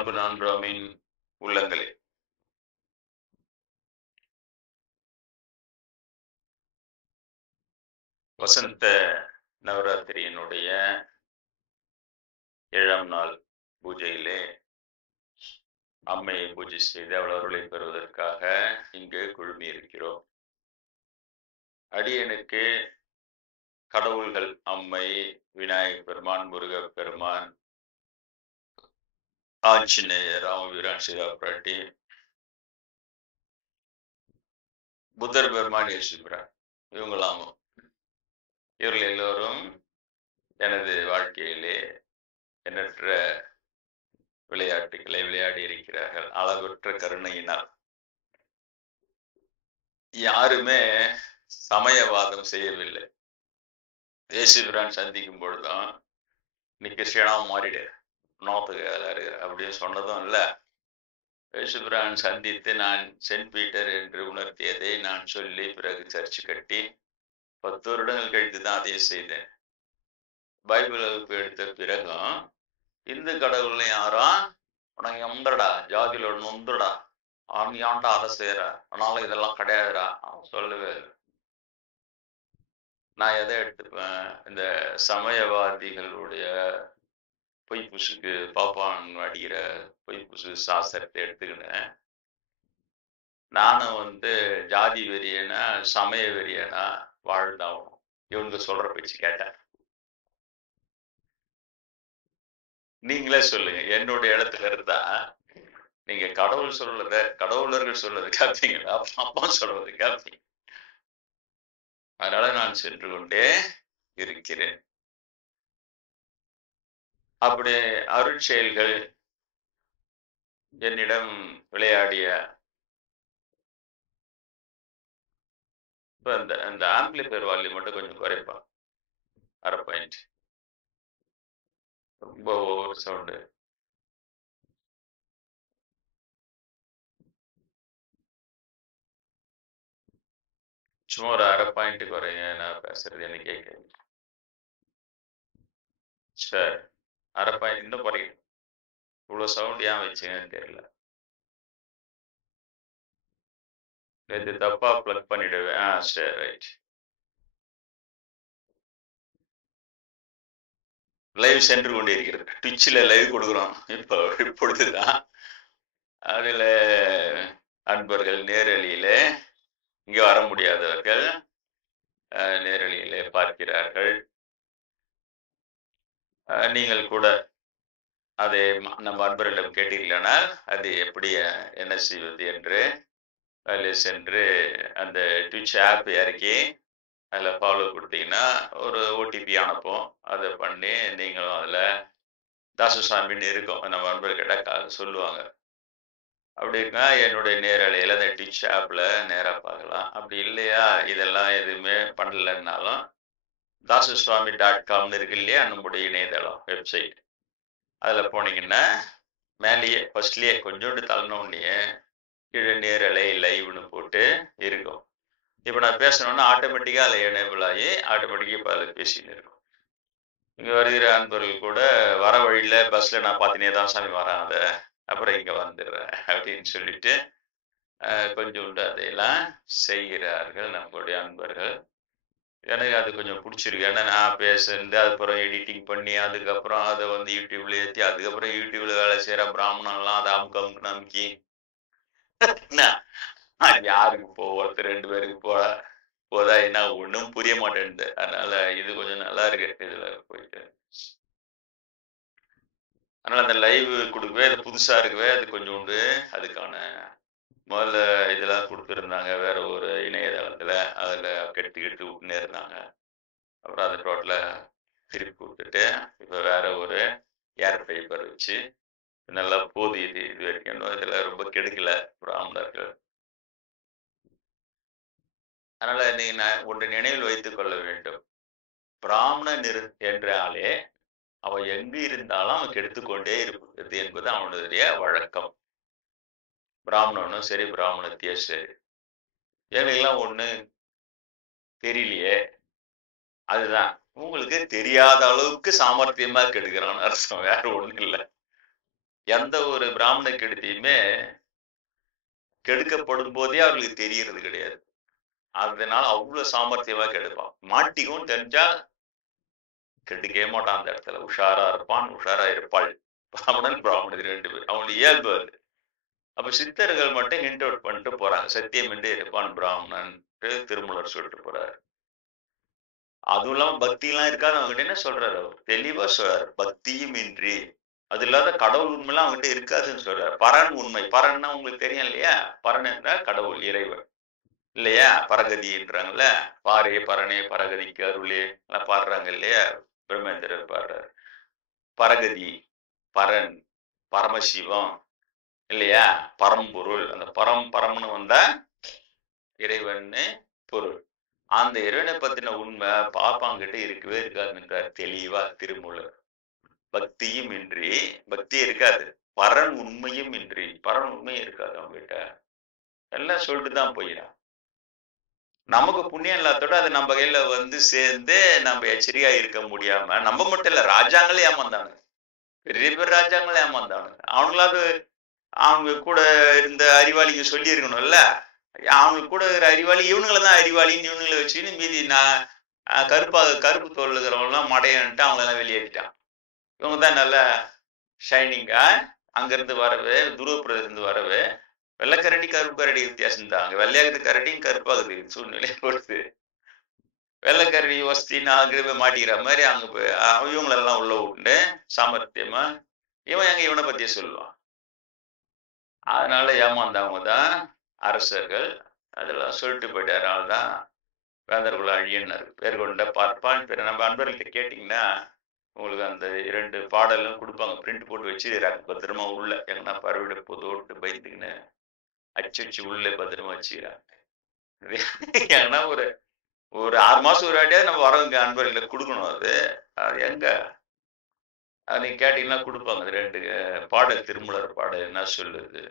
அன்பு நான்காமின் உள்ளங்களே, வசந்த நவராத்திரியினுடைய 7ஆம் நாள் பூஜையிலே அம்மையை பூஜை செய்து அவள் அருளை பெறுவதற்காக இங்கு குழுமி இருக்கிறோம். அடியனுக்கு கடவுள்கள் அம்மை, விநாயகப் பெருமான், முருகப் பெருமான், ஆஞ்சநேயர், ராமவீரான், சீதாபிராட்டி, புத்தர் பெருமான், இயேசுபிரான், இவங்களாமும் இவர்கள் எல்லோரும் எனது வாழ்க்கையிலே எண்ணற்ற விளையாட்டுகளை விளையாடி இருக்கிறார்கள். அளவற்ற கருணையினால் யாருமே சமயவாதம் செய்யவில்லை. இயேசுபிரான் சந்திக்கும் பொழுதும் நீ கிறிஸ்டியனாக மாறிடு, நோத்துக்கு அப்படின்னு சொன்னதும் இல்லை. இயேசுபிரான் சந்தித்து நான் சென்ட் பீட்டர் என்று உணர்த்தியதை நான் சொல்லி பிறகு சர்ச்சு கட்டி 10 வருடங்கள் கழித்து தான் அதையும் செய்தேன். பைபிள் வகுப்பு எடுத்த பிறகும் இந்து கடவுள்ல யாரும் உனக்கு எந்தடா ஜாதியில நொந்துடா, நீ ஆண்டா அதை செய்யற, அதனால இதெல்லாம் கிடையாதுடா சொல்லவே இல்லை. நான் எதை எடுத்துப்பேன்? இந்த சமயவாதிகளுடைய பொய்ப்புசுக்கு பாப்பான் அடிக்கிற பொய்ப்புசு சாஸ்திரத்தை எடுத்துக்கினேன். நானும் ஜாதி வெறியனா சமய வெறியனா வாழ்ந்தாவும் இவங்க சொல்ற பேச்சு கேட்டேன். நீங்களே சொல்லுங்க, என்னுடைய இடத்துல இருந்தா நீங்க கடவுள் சொல்றத, கடவுளர்கள் சொல்றது கேட்பீங்களா, அப்பா சொல்றது கேட்பீங்க? அதனால நான் சென்று கொண்டே இருக்கிறேன். அப்படி அருட்செயல்கள் என்னிடம் விளையாடிய இந்த ஆம்பிளிஃபயர் வால்யூம் மட்டும் கொஞ்சம் குறைப்பான், 1/2 பாயிண்ட். ரொம்ப ஓவர் சவுண்டு. சும்மா ஒரு 1/2 பாயிண்ட் குறைய, நான் பேசுறது எனக்கு கேட்குது. சரி, 1/2 பாயிண்ட் இன்னும் குறையும். இவ்வளோ சவுண்ட் ஏன் வச்சுங்கன்னு தெரியல. இது தப்பா பிளக் பண்ணிடுவேன். சரி, ரைட். லைவ் சென்று கொண்டு இருக்கிறது. ட்விட்சில் லைவ் கொடுக்குறோம் இப்பொழுதுதான். அதில் அன்பர்கள் நேரலையிலே, இங்கே வர முடியாதவர்கள் நேரலையிலே பார்க்கிறார்கள். நீங்கள் கூட அதை நம்ம அன்பர்களிடம் கேட்டீர்களானால் அது எப்படி என்ன செய்வது என்று அதில் சென்று அந்த ட்விட்ச் ஆப் இறக்கி அதில் ஃபாலோ கொடுத்தீங்கன்னா ஒரு ஓடிபி அனுப்போம். அதை பண்ணி நீங்களும் அதில் தாசுசாமின்னு இருக்கும், நம்ம அன்பர்கள் கேட்டால் சொல்லுவாங்க. அப்படி இருக்கா என்னுடைய நேரலையில் அந்த ட்விட்ச் ஆப்பில் நேராக பார்க்கலாம். அப்படி இல்லையா, இதெல்லாம் எதுவுமே பண்ணலைன்னாலும் dasuswami.comனு இருக்கு இல்லையா, நம்முடைய இணையதளம் வெப்சைட், அதில் போனீங்கன்னா மேலேயே ஃபர்ஸ்ட்லேயே கொஞ்சோண்டு தள்ளனோடனே கீழே நேரலை லைவ்னு போட்டு இருக்கும். இப்போ நான் பேசணுன்னா ஆட்டோமேட்டிக்காக அதில் எனேபிள் ஆகி ஆட்டோமேட்டிக்காக இப்போ அதில் பேசின்னு இருக்கும். இங்கே வருகிற அன்பர்கள் கூட வர வழியில் பஸ்ஸில் நான் பார்த்தினே தான் சாமி வராத, அப்புறம் இங்கே வந்துடுறேன் அப்படின்னு சொல்லிட்டு கொஞ்சோண்டு அதையெல்லாம் செய்கிறார்கள் நம்மளுடைய அன்பர்கள். எனக்கு அது கொஞ்சம் பிடிச்சிருக்கு. ஏன்னா நான் பேசுறது அதுக்கப்புறம் எடிட்டிங் பண்ணி அதுக்கப்புறம் அதை யூடியூப்ல ஏற்றி அதுக்கப்புறம் யூடியூப்ல வேலை செய்கிற பிராமணன்லாம் அதை அமுக்கு நம்பிக்கி யாருக்கு ஒருத்தர் 2 பேருக்கு போதா என்ன ஒன்றும் புரிய மாட்டேன்து. அதனால இது கொஞ்சம் நல்லா இருக்கு இதுல போயிட்டு. அதனால அந்த லைவ் கொடுக்கவே அது புதுசா இருக்கவே அது கொஞ்சோண்டு அதுக்கான முதல்ல இதெல்லாம் கொடுத்துருந்தாங்க வேற ஒரு இணையதளத்துல, அதுல கெட்டு விட்டுனே இருந்தாங்க. அப்புறம் அதை டோட்டலா திருப்பி கொடுத்துட்டு இப்ப வேற ஒரு ஏர் ஃபைபர் வச்சு நல்லா போதியுது. இது வரைக்கும் இதுல ரொம்ப கெடுக்கல பிராமணர்கள். அதனால நீங்க ஒன்று நினைவில் வைத்துக் கொள்ள வேண்டும், பிராமணன் என்றாலே அவன் எங்கு இருந்தாலும் அவன் கெடுத்துக்கொண்டே இருப்பது என்பது அவனுடைய வழக்கம். பிராமணனும் சரி பிராமணத்தையும் சரி. ஏனெல்லாம் ஒண்ணு தெரியலையே, அதுதான் உங்களுக்கு தெரியாத அளவுக்கு சாமர்த்தியமா கெடுக்கிறான்னு அர்த்தம், வேற ஒண்ணும் இல்லை. எந்த ஒரு பிராமண கெடுதியுமே கெடுக்கப்படும் போதே அவர்களுக்கு தெரியறது கிடையாது. அதனால அவ்வளவு சாமர்த்தியமா கெடுப்பான். மாட்டிக்கும் தெரிஞ்சா கெடுக்கவே மாட்டான். அந்த இடத்துல உஷாரா இருப்பான், உஷாரா இருப்பாள். பிராமணன் பிராமணன் 2 பேர் அவங்களுடைய இயல்பு அது. அப்ப சித்தர்கள் மட்டும் ஹிண்ட் அவுட் பண்ணிட்டு போறாங்க. சத்தியம் என்று இருப்பான் பிராமணன் திருமூலர் சொல்லிட்டு போறாரு. அதுவும் இல்லாம பக்தி எல்லாம் இருக்காது அவங்ககிட்ட. என்ன சொல்றாரு அவர்? தெளிவா சொல்றாரு, பக்தியும் இன்றி அது இல்லாத கடவுள் உண்மைலாம் அவங்ககிட்ட இருக்காதுன்னு சொல்றாரு. பரன் உண்மை. பரன்னா உங்களுக்கு தெரியும் இல்லையா? பரன் என்றால் கடவுள், இறைவன் இல்லையா? பரகதின்றாங்கல்ல, பாரே பரனே பரகதிக்கு அருளே எல்லாம் பாடுறாங்க இல்லையா? பிரம்மேந்திரர் பாடுறாரு. பரகதி, பரன், பரமசிவம் இல்லையா? பரம்பொருள். அந்த பரம்னு வந்தா இறைவன்னு பொருள். அந்த இறைவனை பத்தின உண்மை பாப்பாங்கிட்ட இருக்கவே இருக்காதுன்றார் தெளிவா திருமூலர். பக்தியும் இன்றி, பக்தி இருக்காது. பரன் உண்மையும் இன்றி, பரன் உண்மையும் இருக்காது அவங்க கிட்ட. எல்லாம் சொல்லிட்டு தான் போயிடான். நமக்கு புண்ணியம் இல்லாதோட அது நம்ம கையில வந்து சேர்ந்து நம்ம எச்சரிக்கையா இருக்க முடியாம, நம்ம மட்டும் இல்ல, ராஜாங்களே ஏமாந்தானு, பெரிய பெரிய ராஜாங்களே ஏமாந்தானு. அவங்களாவது அவங்க கூட இருந்த அறிவாளிங்க சொல்லி இருக்கணும்ல. அவங்க கூட இருக்கிற அறிவாளி இவனுங்களை தான் அறிவாளின்னு இவனுங்களை வச்சுன்னு மீதி நான் கருப்பு தோல் இருக்கிறவங்களாம் மடையன்ட்டு அவங்களெல்லாம் வெளியேற்றிட்டான். இவங்க தான் நல்லா ஷைனிங்கா அங்கிருந்து வரவே, துருவப்பிரதிலிருந்து வரவே வெள்ளைக்கரடி கருப்பு கரடி வித்தியாசம் தான். அங்க வெள்ளையாகுது கரடியும் கருப்பாகுது சூழ்நிலை பொறுத்து. வெள்ளைக்கரடி வசதின்னு அங்கே மாட்டிக்கிற மாதிரி அங்க போய் இவங்களெல்லாம் உள்ள விட்டு சாமர்த்தியமா இவன் எங்க இவனை பத்தியே சொல்லுவான். அதனால ஏமாந்தவங்க தான் அரசர்கள். அதெல்லாம் சொல்லிட்டு போயிட்டாரு. அதனால்தான் வேந்தர்குல அழியன்னாரு. பேர் கொண்ட பார்ப்பான். நம்ம அன்பர்கள்ட்ட கேட்டீங்கன்னா உங்களுக்கு அந்த 2 பாடலும் கொடுப்பாங்க. பிரிண்ட் போட்டு வச்சுக்கிறாங்க பத்திரமா உள்ள. எங்கன்னா பறவைட பொதோட்டு பயந்துக்குன்னு அச்சு உள்ள பத்திரமா வச்சுக்கிறாங்க. ஏன்னா ஒரு 6 மாசம் ஒரு வாட்டியாவது நம்ம வரவங்க அன்பர்களை கொடுக்கணும். அது எங்க அது நீங்க கேட்டீங்கன்னா கொடுப்பாங்க. 2 பாடல், திருமூலர் பாடல் என்ன சொல்லுது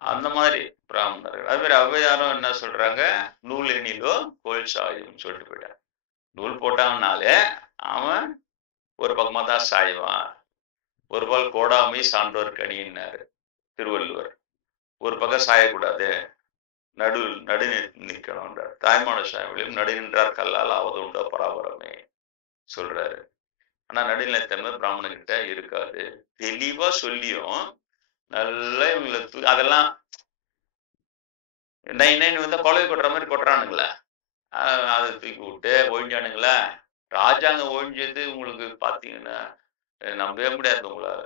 அந்த மாதிரி பிராமணர்கள். அது மாதிரி ஔவையாரும் என்ன சொல்றாங்க, நூல் எண்ணிலோ கோல் சாயும் சொல்லிட்டு போயிட்டான். நூல் போட்டாங்கனாலே அவன் ஒரு பக்கமா தான் சாய்வான். ஒரு பால் கோடாமை சான்றோர் கணின்னாரு திருவள்ளுவர். ஒரு பக்கம் சாயக்கூடாது, நடு நிற்கணும்ன்றார். தாய்மான சாயவிலையும் நடு நின்றார் கல்லால் ஆவது உண்டோ பராபரமே சொல்றாரு. ஆனா நடுநிலைத்தன்மை பிராமணகிட்ட இருக்காது. தெளிவா சொல்லியும் நல்லா இவங்களுக்கு அதெல்லாம் வந்து கொலை கொட்டுற மாதிரி கொட்டுறானுங்களே, அதை தூக்கி விட்டு ஒழிஞ்சானுங்களா. ராஜாங்க ஒழிஞ்சது உங்களுக்கு பாத்தீங்கன்னா நம்பவே முடியாது உங்களால.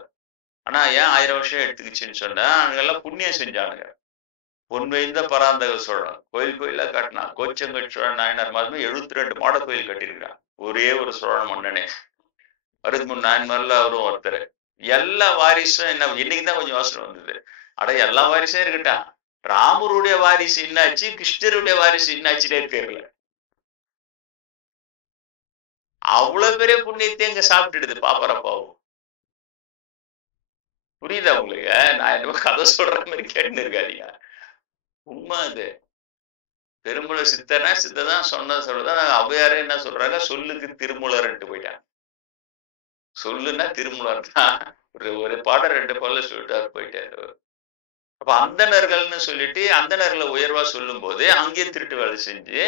ஆனா ஏன் 1000 வருஷம் எடுத்துக்கிச்சுன்னு சொன்னா அங்கெல்லாம் புண்ணியம் செஞ்சானுங்க. பொன் வைந்த பராந்தக சோழன் கோயில் கோயிலா கட்டினான். கோச்சங்கட் சோழன் நாயனார் மாதிரி 72 மாட கோயில் கட்டியிருக்கிறான். ஒரே ஒரு சோழன் மன்னனே. 63 நாயன்மார்ல அவரும் ஒருத்தர். எல்லா வாரிசும் என்ன இன்னைக்குதான் கொஞ்சம் யோசனை வந்தது. அட எல்லா வாரிசும் இருக்கட்டான், ராமருடைய வாரிசு என்னாச்சு, கிருஷ்ணருடைய வாரிசு என்னாச்சுன்னே தெரியல. அவ்வளவு பெரிய புண்ணியத்தை எங்க சாப்பிட்டுடுது பாப்பரப்பாவும். புரியுதா உங்களுக்கு? நான் என்னமோ கதை சொல்ற மாதிரி கேட்டுன்னு இருக்காதீங்க. உண்மை அது. திருமூல சித்தனா சித்ததான் சொல்லதான். ஔவையாரே என்ன சொல்றாங்க, சொல்லுக்கு திருமூலர்ன்ட்டு போயிட்டாங்க. சொல்லுன்னா திருமூலர் தான். ஒரு பாடம் 2 பாடல சொல்லிட்டு போயிட்டாரு. அப்ப அந்தணர்கள்னு சொல்லிட்டு அந்தணர்களை உயர்வா சொல்லும் போது அங்கேயே திருட்டு வேலை செஞ்சு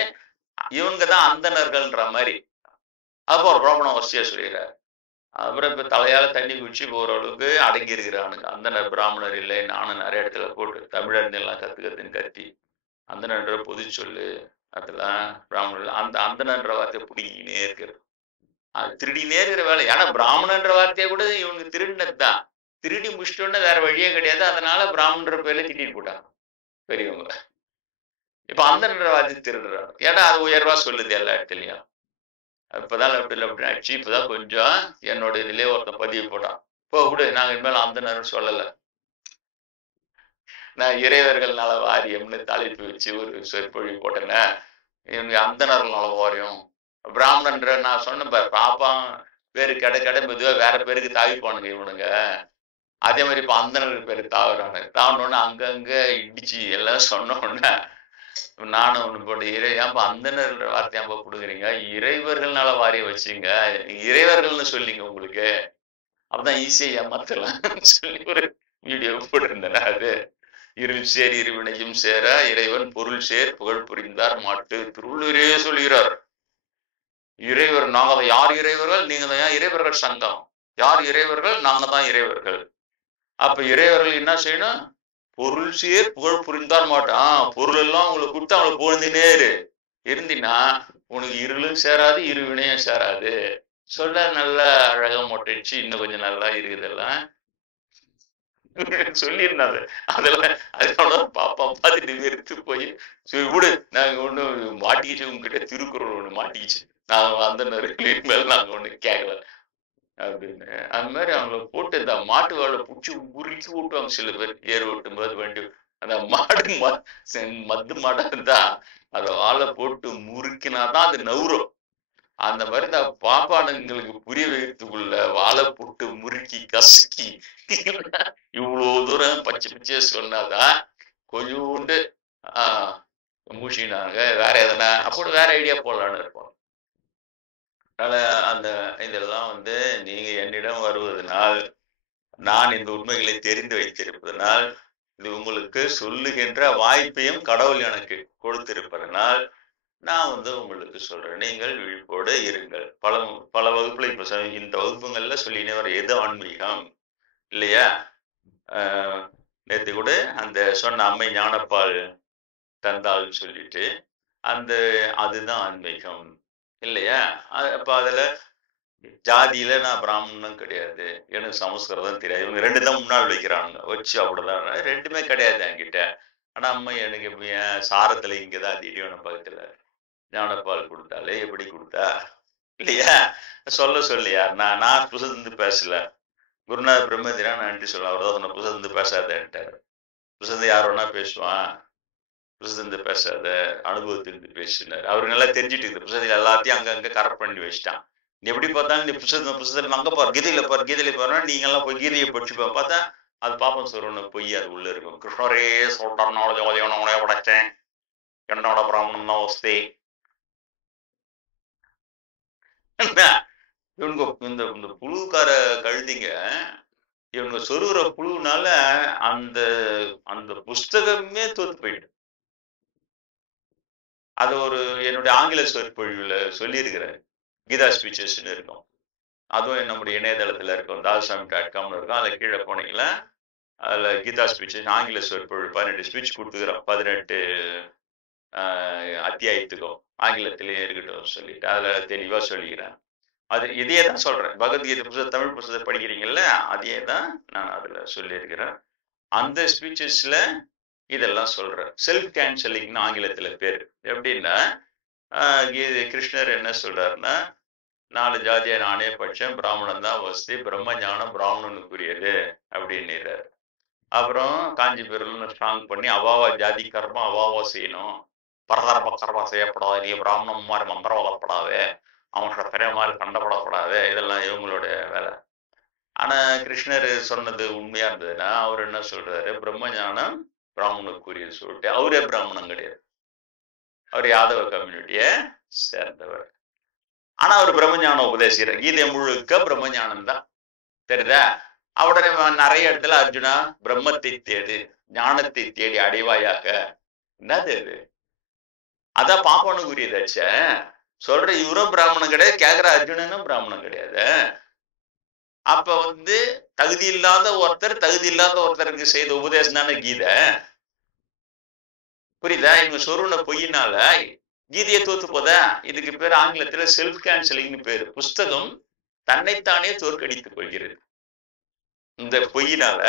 இவங்க தான் அந்தணர்கள்ன்ற மாதிரி அப்போ ஒரு பிராமணம் வசதியா சொல்லிடுறாரு. அப்புறம் இப்ப தலையால தண்ணி குடிச்சு போற அளவுக்கு அடங்கி இருக்கிறானுங்க. அந்தனர் பிராமணர் இல்லை. நானும் நிறைய இடத்துல போட்டு தமிழர்லாம் கத்துன்னு கத்தி அந்தனன்ற பொது சொல்லு அதெல்லாம் பிராமணர் அந்த அந்தனன்ற வார்த்தையை பிடிக்கினே இருக்கிறது. அது திருடினே இருக்கிற வேலை. ஏன்னா பிராமணன்ற வார்த்தையை கூட இவங்க திருடினதுதான். திருடி முடிச்சிட்டோன்னா வேற வழியே கிடையாது. அதனால பிராமணன்ற பேர்ல திட்டிட்டு போட்டாங்க பெரியவங்க. இப்ப அந்தன்ற வார்த்தை திருடுறாங்க. ஏன்னா அது உயர்வா சொல்லுது எல்லா இடத்துலயும். இப்பதான் அப்படி ஆச்சு. இப்பதான் கொஞ்சம் என்னோட இதுலயே ஒருத்தன் பதிவு போட்டான். இப்போ கூட நாங்க இனிமேல் அந்தனர் சொல்லல, நான் இறைவர்கள் நல வாரியம்னு தலைப்பு வச்சு ஒரு சொற்பொழி போட்டேன்னா இவங்க அந்தனர் நல வாரியம் பிராமணன்ற நான் சொன்னேன் பாரு. பாப்பான் பேரு கடை மெதுவா வேற பேருக்கு தாவிப்பானுங்க இவனுங்க. அதே மாதிரி இப்ப அந்தனர் பேரு தாவுறானு. தாவணுன்னு அங்கங்க இடிச்சு எல்லாம் சொன்னோன்னா நானும் ஒண்ணு போட்டு ஏன்பா அந்தனர் வார்த்தையாம்பா கொடுக்குறீங்க, இறைவர்கள் நல வாரியம் வச்சுங்க, இறைவர்கள்னு சொல்லிங்க உங்களுக்கு அப்பதான் ஈஸியா ஏமாத்தலாம் சொல்லி ஒரு வீடியோ போட்டிருந்தேன். அது இருள் சேர் இருவினையும் சேர இறைவன் பொருள் சேர் புகழ் புரிந்தார் மாட்டு திருவள்ளுவரே சொல்கிறார். இறைவர் நாங்க யார் இறைவர்கள்? நீங்க தான் இறைவர்கள் சங்கம். யார் இறைவர்கள்? நாங்க தான் இறைவர்கள். அப்ப இறைவர்கள் என்ன செய்யணும்? பொருள் சேர் புகழ் புரிந்தார் மாட்டான். பொருள் எல்லாம் உங்களுக்கு கொடுத்து அவங்களை புகழ்ந்துனே இருந்தினா உனக்கு இருளும் சேராது இருவினையும் சேராது. சொல்ல நல்லா அழகா மொட்டைச்சு இன்னும் கொஞ்சம் நல்லா இருக்குதெல்லாம் சொல்லியிருந்தாங்க. அதெல்லாம் அதோட பாப்பா பார்த்துட்டு வெறுத்து போய் சரி விடு, நாங்க ஒண்ணு மாட்டிக்கிச்சு, உங்ககிட்ட திருக்குறள் ஒண்ணு மாட்டிக்கிச்சு, நாங்க அந்த மேல நாங்க ஒண்ணு கேட்கல அப்படின்னு. அந்த மாதிரி அவங்கள போட்டு இந்த மாட்டு வாழை பிடிச்சி உருக்கி விட்டுவாங்க சில பேர். ஏறு ஓட்டும் போது வண்டி அந்த மாடு மத்து மாடா இருந்தா அதை வாழை போட்டு முறுக்கினாதான் அது நவுறும். அந்த மாதிரி இந்த பாப்பானுங்களுக்கு புரிய வைக்கிறதுக்குள்ள வாழை போட்டு முறுக்கி கசக்கி இவ்வளவு தூரம் பச்சை பச்சையா சொன்னாதான் கொஞ்சோண்டு மூச்சினாங்க. வேற எதனா அப்போ வேற ஐடியா போடலான்னு இருப்போம். அதனால அந்த இதெல்லாம் நீங்க என்னிடம் வருவதனால், நான் இந்த உண்மைகளை தெரிந்து வைத்திருப்பதனால், இது உங்களுக்கு சொல்லுகின்ற வாய்ப்பையும் கடவுள் எனக்கு கொடுத்திருப்பதனால் நான் உங்களுக்கு சொல்றேன். நீங்கள் விழிப்போடு இருங்கள். பல பல வகுப்புல இப்ப இந்த வகுப்புகள்ல சொல்லினே வர எது ஆன்மீகம் இல்லையா? நேற்று கூட அந்த சொன்ன அம்மை ஞானப்பால் தந்தாள்னு சொல்லிட்டு அதுதான் ஆன்மீகம் இல்லையா? அப்ப அதுல ஜாதியில நான் பிராமணனும் கிடையாது, எனக்கு சமஸ்கிருதம் தெரியாது, இவங்க ரெண்டு தான் முன்னாள் வைக்கிறாங்க வச்சு அப்படிதான். ரெண்டுமே கிடையாது என்கிட்ட. ஆனா அம்மா எனக்கு சாரத்துல இங்கதான் திடீர்னு பக்கத்துல ஞானப்பால் கொடுத்தாலே எப்படி கொடுத்தா இல்லையா? சொல்லியா நான் புசந்து பேசல. குருநாத் பிரம்மதினா நன்றி சொல்ல, அவர்தான் சொன்ன புசந்து பேசாதேன்ட்டாரு. புசந்து யார் வேணா பேசுவான், புசந்து பேசாத, அனுபவத்திலிருந்து பேசினார். அவரு நல்லா தெரிஞ்சுட்டு புசதியில் எல்லாத்தையும் அங்கங்க கரெக்ட் பண்ணி வச்சுட்டான். நீ எப்படி பார்த்தாலும் நீ புசத்துல அங்க பாரு, கீதையில பாருன்னா நீங்க எல்லாம் போய் கீதையை படிச்சுப்பா. பார்த்தா அது பாப்பம் சொல்றோன்னு பொய் அது உள்ள இருக்கும். கிருஷ்ணரே சொல்றாருன்னா உடைச்சேன், என்னோட பிராமணன் தான் வஸ்தி. இவங்க இந்த புழுக்கார கழுதிங்க இவங்க சொருகிற புழுனால அந்த அந்த புஸ்தகமே தோத்து போயிட்டு. அது ஒரு என்னுடைய ஆங்கில சொற்பொழிவுல சொல்லியிருக்கிறேன். கீதா ஸ்பீச்சஸ்ன்னு இருக்கும். அதுவும் நம்முடைய இணையதளத்துல இருக்கும், dalsami.com இருக்கும். அதுல கீழே போனீங்களா அதுல கீதா ஸ்பீச்சஸ் ஆங்கில சொற்பொழிவு 18 ஸ்பீச் கொடுத்துக்கிறோம். 18 அத்தியாயத்துக்கும் ஆங்கிலத்திலேயே இருக்கட்டும் சொல்லிட்டு அதுல தெளிவா சொல்லிக்கிறேன். அது இதையே தான் சொல்றேன். பகவத்கீதை புத்தகம் தமிழ் புத்தகத்தை படிக்கிறீங்கல்ல, அதையே தான் நான் அதுல சொல்லியிருக்கிறேன். அந்த ஸ்பீச்சஸ்ல இதெல்லாம் சொல்றேன். செல்ஃப் கேன்சலிங்னு ஆங்கிலத்துல பேரு. எப்படின்னா கிருஷ்ணர் என்ன சொல்றாருன்னா, 4 ஜாதியை நானே படிச்சேன், பிராமணன் தான் வசதி, பிரம்ம ஞானம் பிராமணனுக்குரியது அப்படின்னுறாரு. அப்புறம் காஞ்சிபுரம் ஸ்ட்ராங் பண்ணி அவாவா ஜாதி கர்மம் அவாவா செய்யணும், பரதர்ம கர்மம் செய்யப்படாது, நீ பிராமணன் மாதிரி மந்திரவாதப்படாது, அவங்க பெரிய மாதிரி கண்டப்படப்படாது, இதெல்லாம் இவங்களுடைய வேலை. ஆனா கிருஷ்ணர் சொன்னது உண்மையா இருந்ததுன்னா அவர் என்ன சொல்றாரு, பிரம்ம ஞானம் பிராமணனுக்குரியது சொல்லிட்டு அவரே பிராமணன் கிடையாது, அவர் யாதவ கம்யூனிட்டிய சேர்ந்தவர். ஆனா அவர் பிரம்மஞானம் உபதேசிக்கிறார். கீதை முழுக்க பிரம்மஞானம் தான். தெரியுதா? அவருடைய நிறைய இடத்துல அர்ஜுனா பிரம்மத்தை தேடு, ஞானத்தை தேடி அடைவாயாக. என்னது அது? அதான் பாப்பானுக்குரியதாச்ச சொல்ற. இவரும் பிராமணன் கிடையாது, கேக்குற அர்ஜுனனும் பிராமணன் கிடையாது. அப்ப தகுதி இல்லாத ஒருத்தருக்கு செய்த உபதேசம் தானே கீதை. புரியுதா? இவங்க சொருன பொய்யினால கீதையை தோத்து போதா. இதுக்கு பேர் ஆங்கிலத்துல செல்ஃப் கேன்சலிங்னு பேரு. புஸ்தகம் தன்னைத்தானே தோற்கடித்துக் கொள்கிறது. இந்த பொய்யினால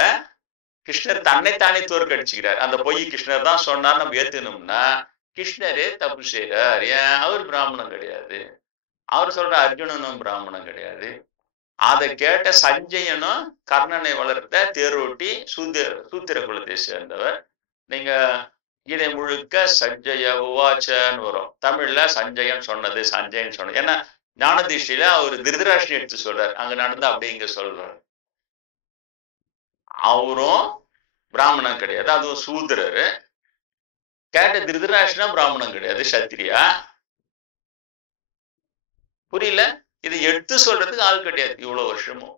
கிருஷ்ணர் தன்னைத்தானே தோற்கடிச்சுக்கிறார். அந்த பொய் கிருஷ்ணர் தான் சொன்னார் நம்ம ஏத்துனோம்னா கிருஷ்ணரே தப்பு செய்யறார். ஏன்? அவர் பிராமணன் கிடையாது. அவர் சொல்ற அர்ஜுனனும் பிராமணன் கிடையாது. அதை கேட்ட சஞ்சயனும் கர்ணனை வளர்த்த தேரோட்டி சூத்திர குலத்தை சேர்ந்தவர். நீங்க இதை முழுக்க சஞ்சய உவாச்சன்னு வரும். தமிழ்ல சஞ்சயன் சொன்னது, சஞ்சயன் சொன்னது. ஏன்னா ஞானதிஷ்டில அவர் திருதராஷ்டிரம் எடுத்து சொல்றாரு, அங்க நடந்து அப்படியே இங்க சொல்றாரு. அவரும் பிராமணன் கிடையாது, அதுவும் சூத்திரரு. கேட்ட திருதராஷ்டிரம் பிராமணன் கிடையாது, சத்திரியா. புரியல? இதை எடுத்து சொல்றதுக்கு ஆள் கிடையாது இவ்வளவு வருஷமும்.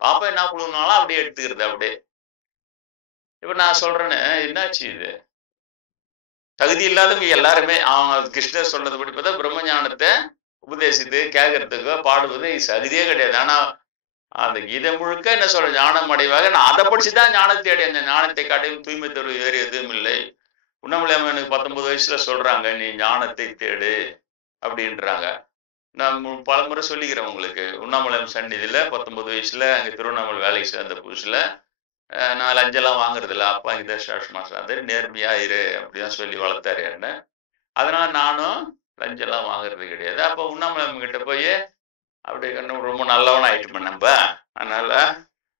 பாப்பா என்ன பண்ணுனாலும் அப்படியே எடுத்துக்கிறது அப்படியே. இப்ப நான் சொல்றேன்னு என்னாச்சு இது? தகுதி இல்லாதவங்க எல்லாருமே அவன் கிருஷ்ணர் சொன்னதுபடி பார்த்தா பிரம்ம ஞானத்தை உபதேசித்து கேட்கறதுக்கோ பாடுவது தகுதியே கிடையாது. ஆனா அந்த கீதை முழுக்க என்ன சொல்ற ஞானம் அடைவாக. நான் அதை படிச்சுதான் ஞானத்தை அடைய. அந்த ஞானத்தை காட்டியும் தூய்மை தருவது வேறு எதுவும் இல்லை. உண்ணாமலையாம எனக்கு 19 வயசுல சொல்றாங்க நீ ஞானத்தை தேடு அப்படின்றாங்க. நான் பலமுறை சொல்லிக்கிறேன் உங்களுக்கு. உண்ணாமலையம் சந்நிதியில 19 வயசுல அங்க திருவண்ணாமலை வேலைக்கு சேர்ந்த புதுசுல நான் லஞ்செல்லாம் வாங்குறது இல்லை. அப்பா இங்கே மாஸ்டர் நேர்மையா இரு அப்படிதான் சொல்லி வளர்த்தாரு என்ன. அதனால நானும் லஞ்செல்லாம் வாங்குறது கிடையாது. அப்ப உண்ணாமலையம் கிட்ட போய் அப்படி ரொம்ப நல்லவனா ஆயிட்டுமே நம்ம. அதனால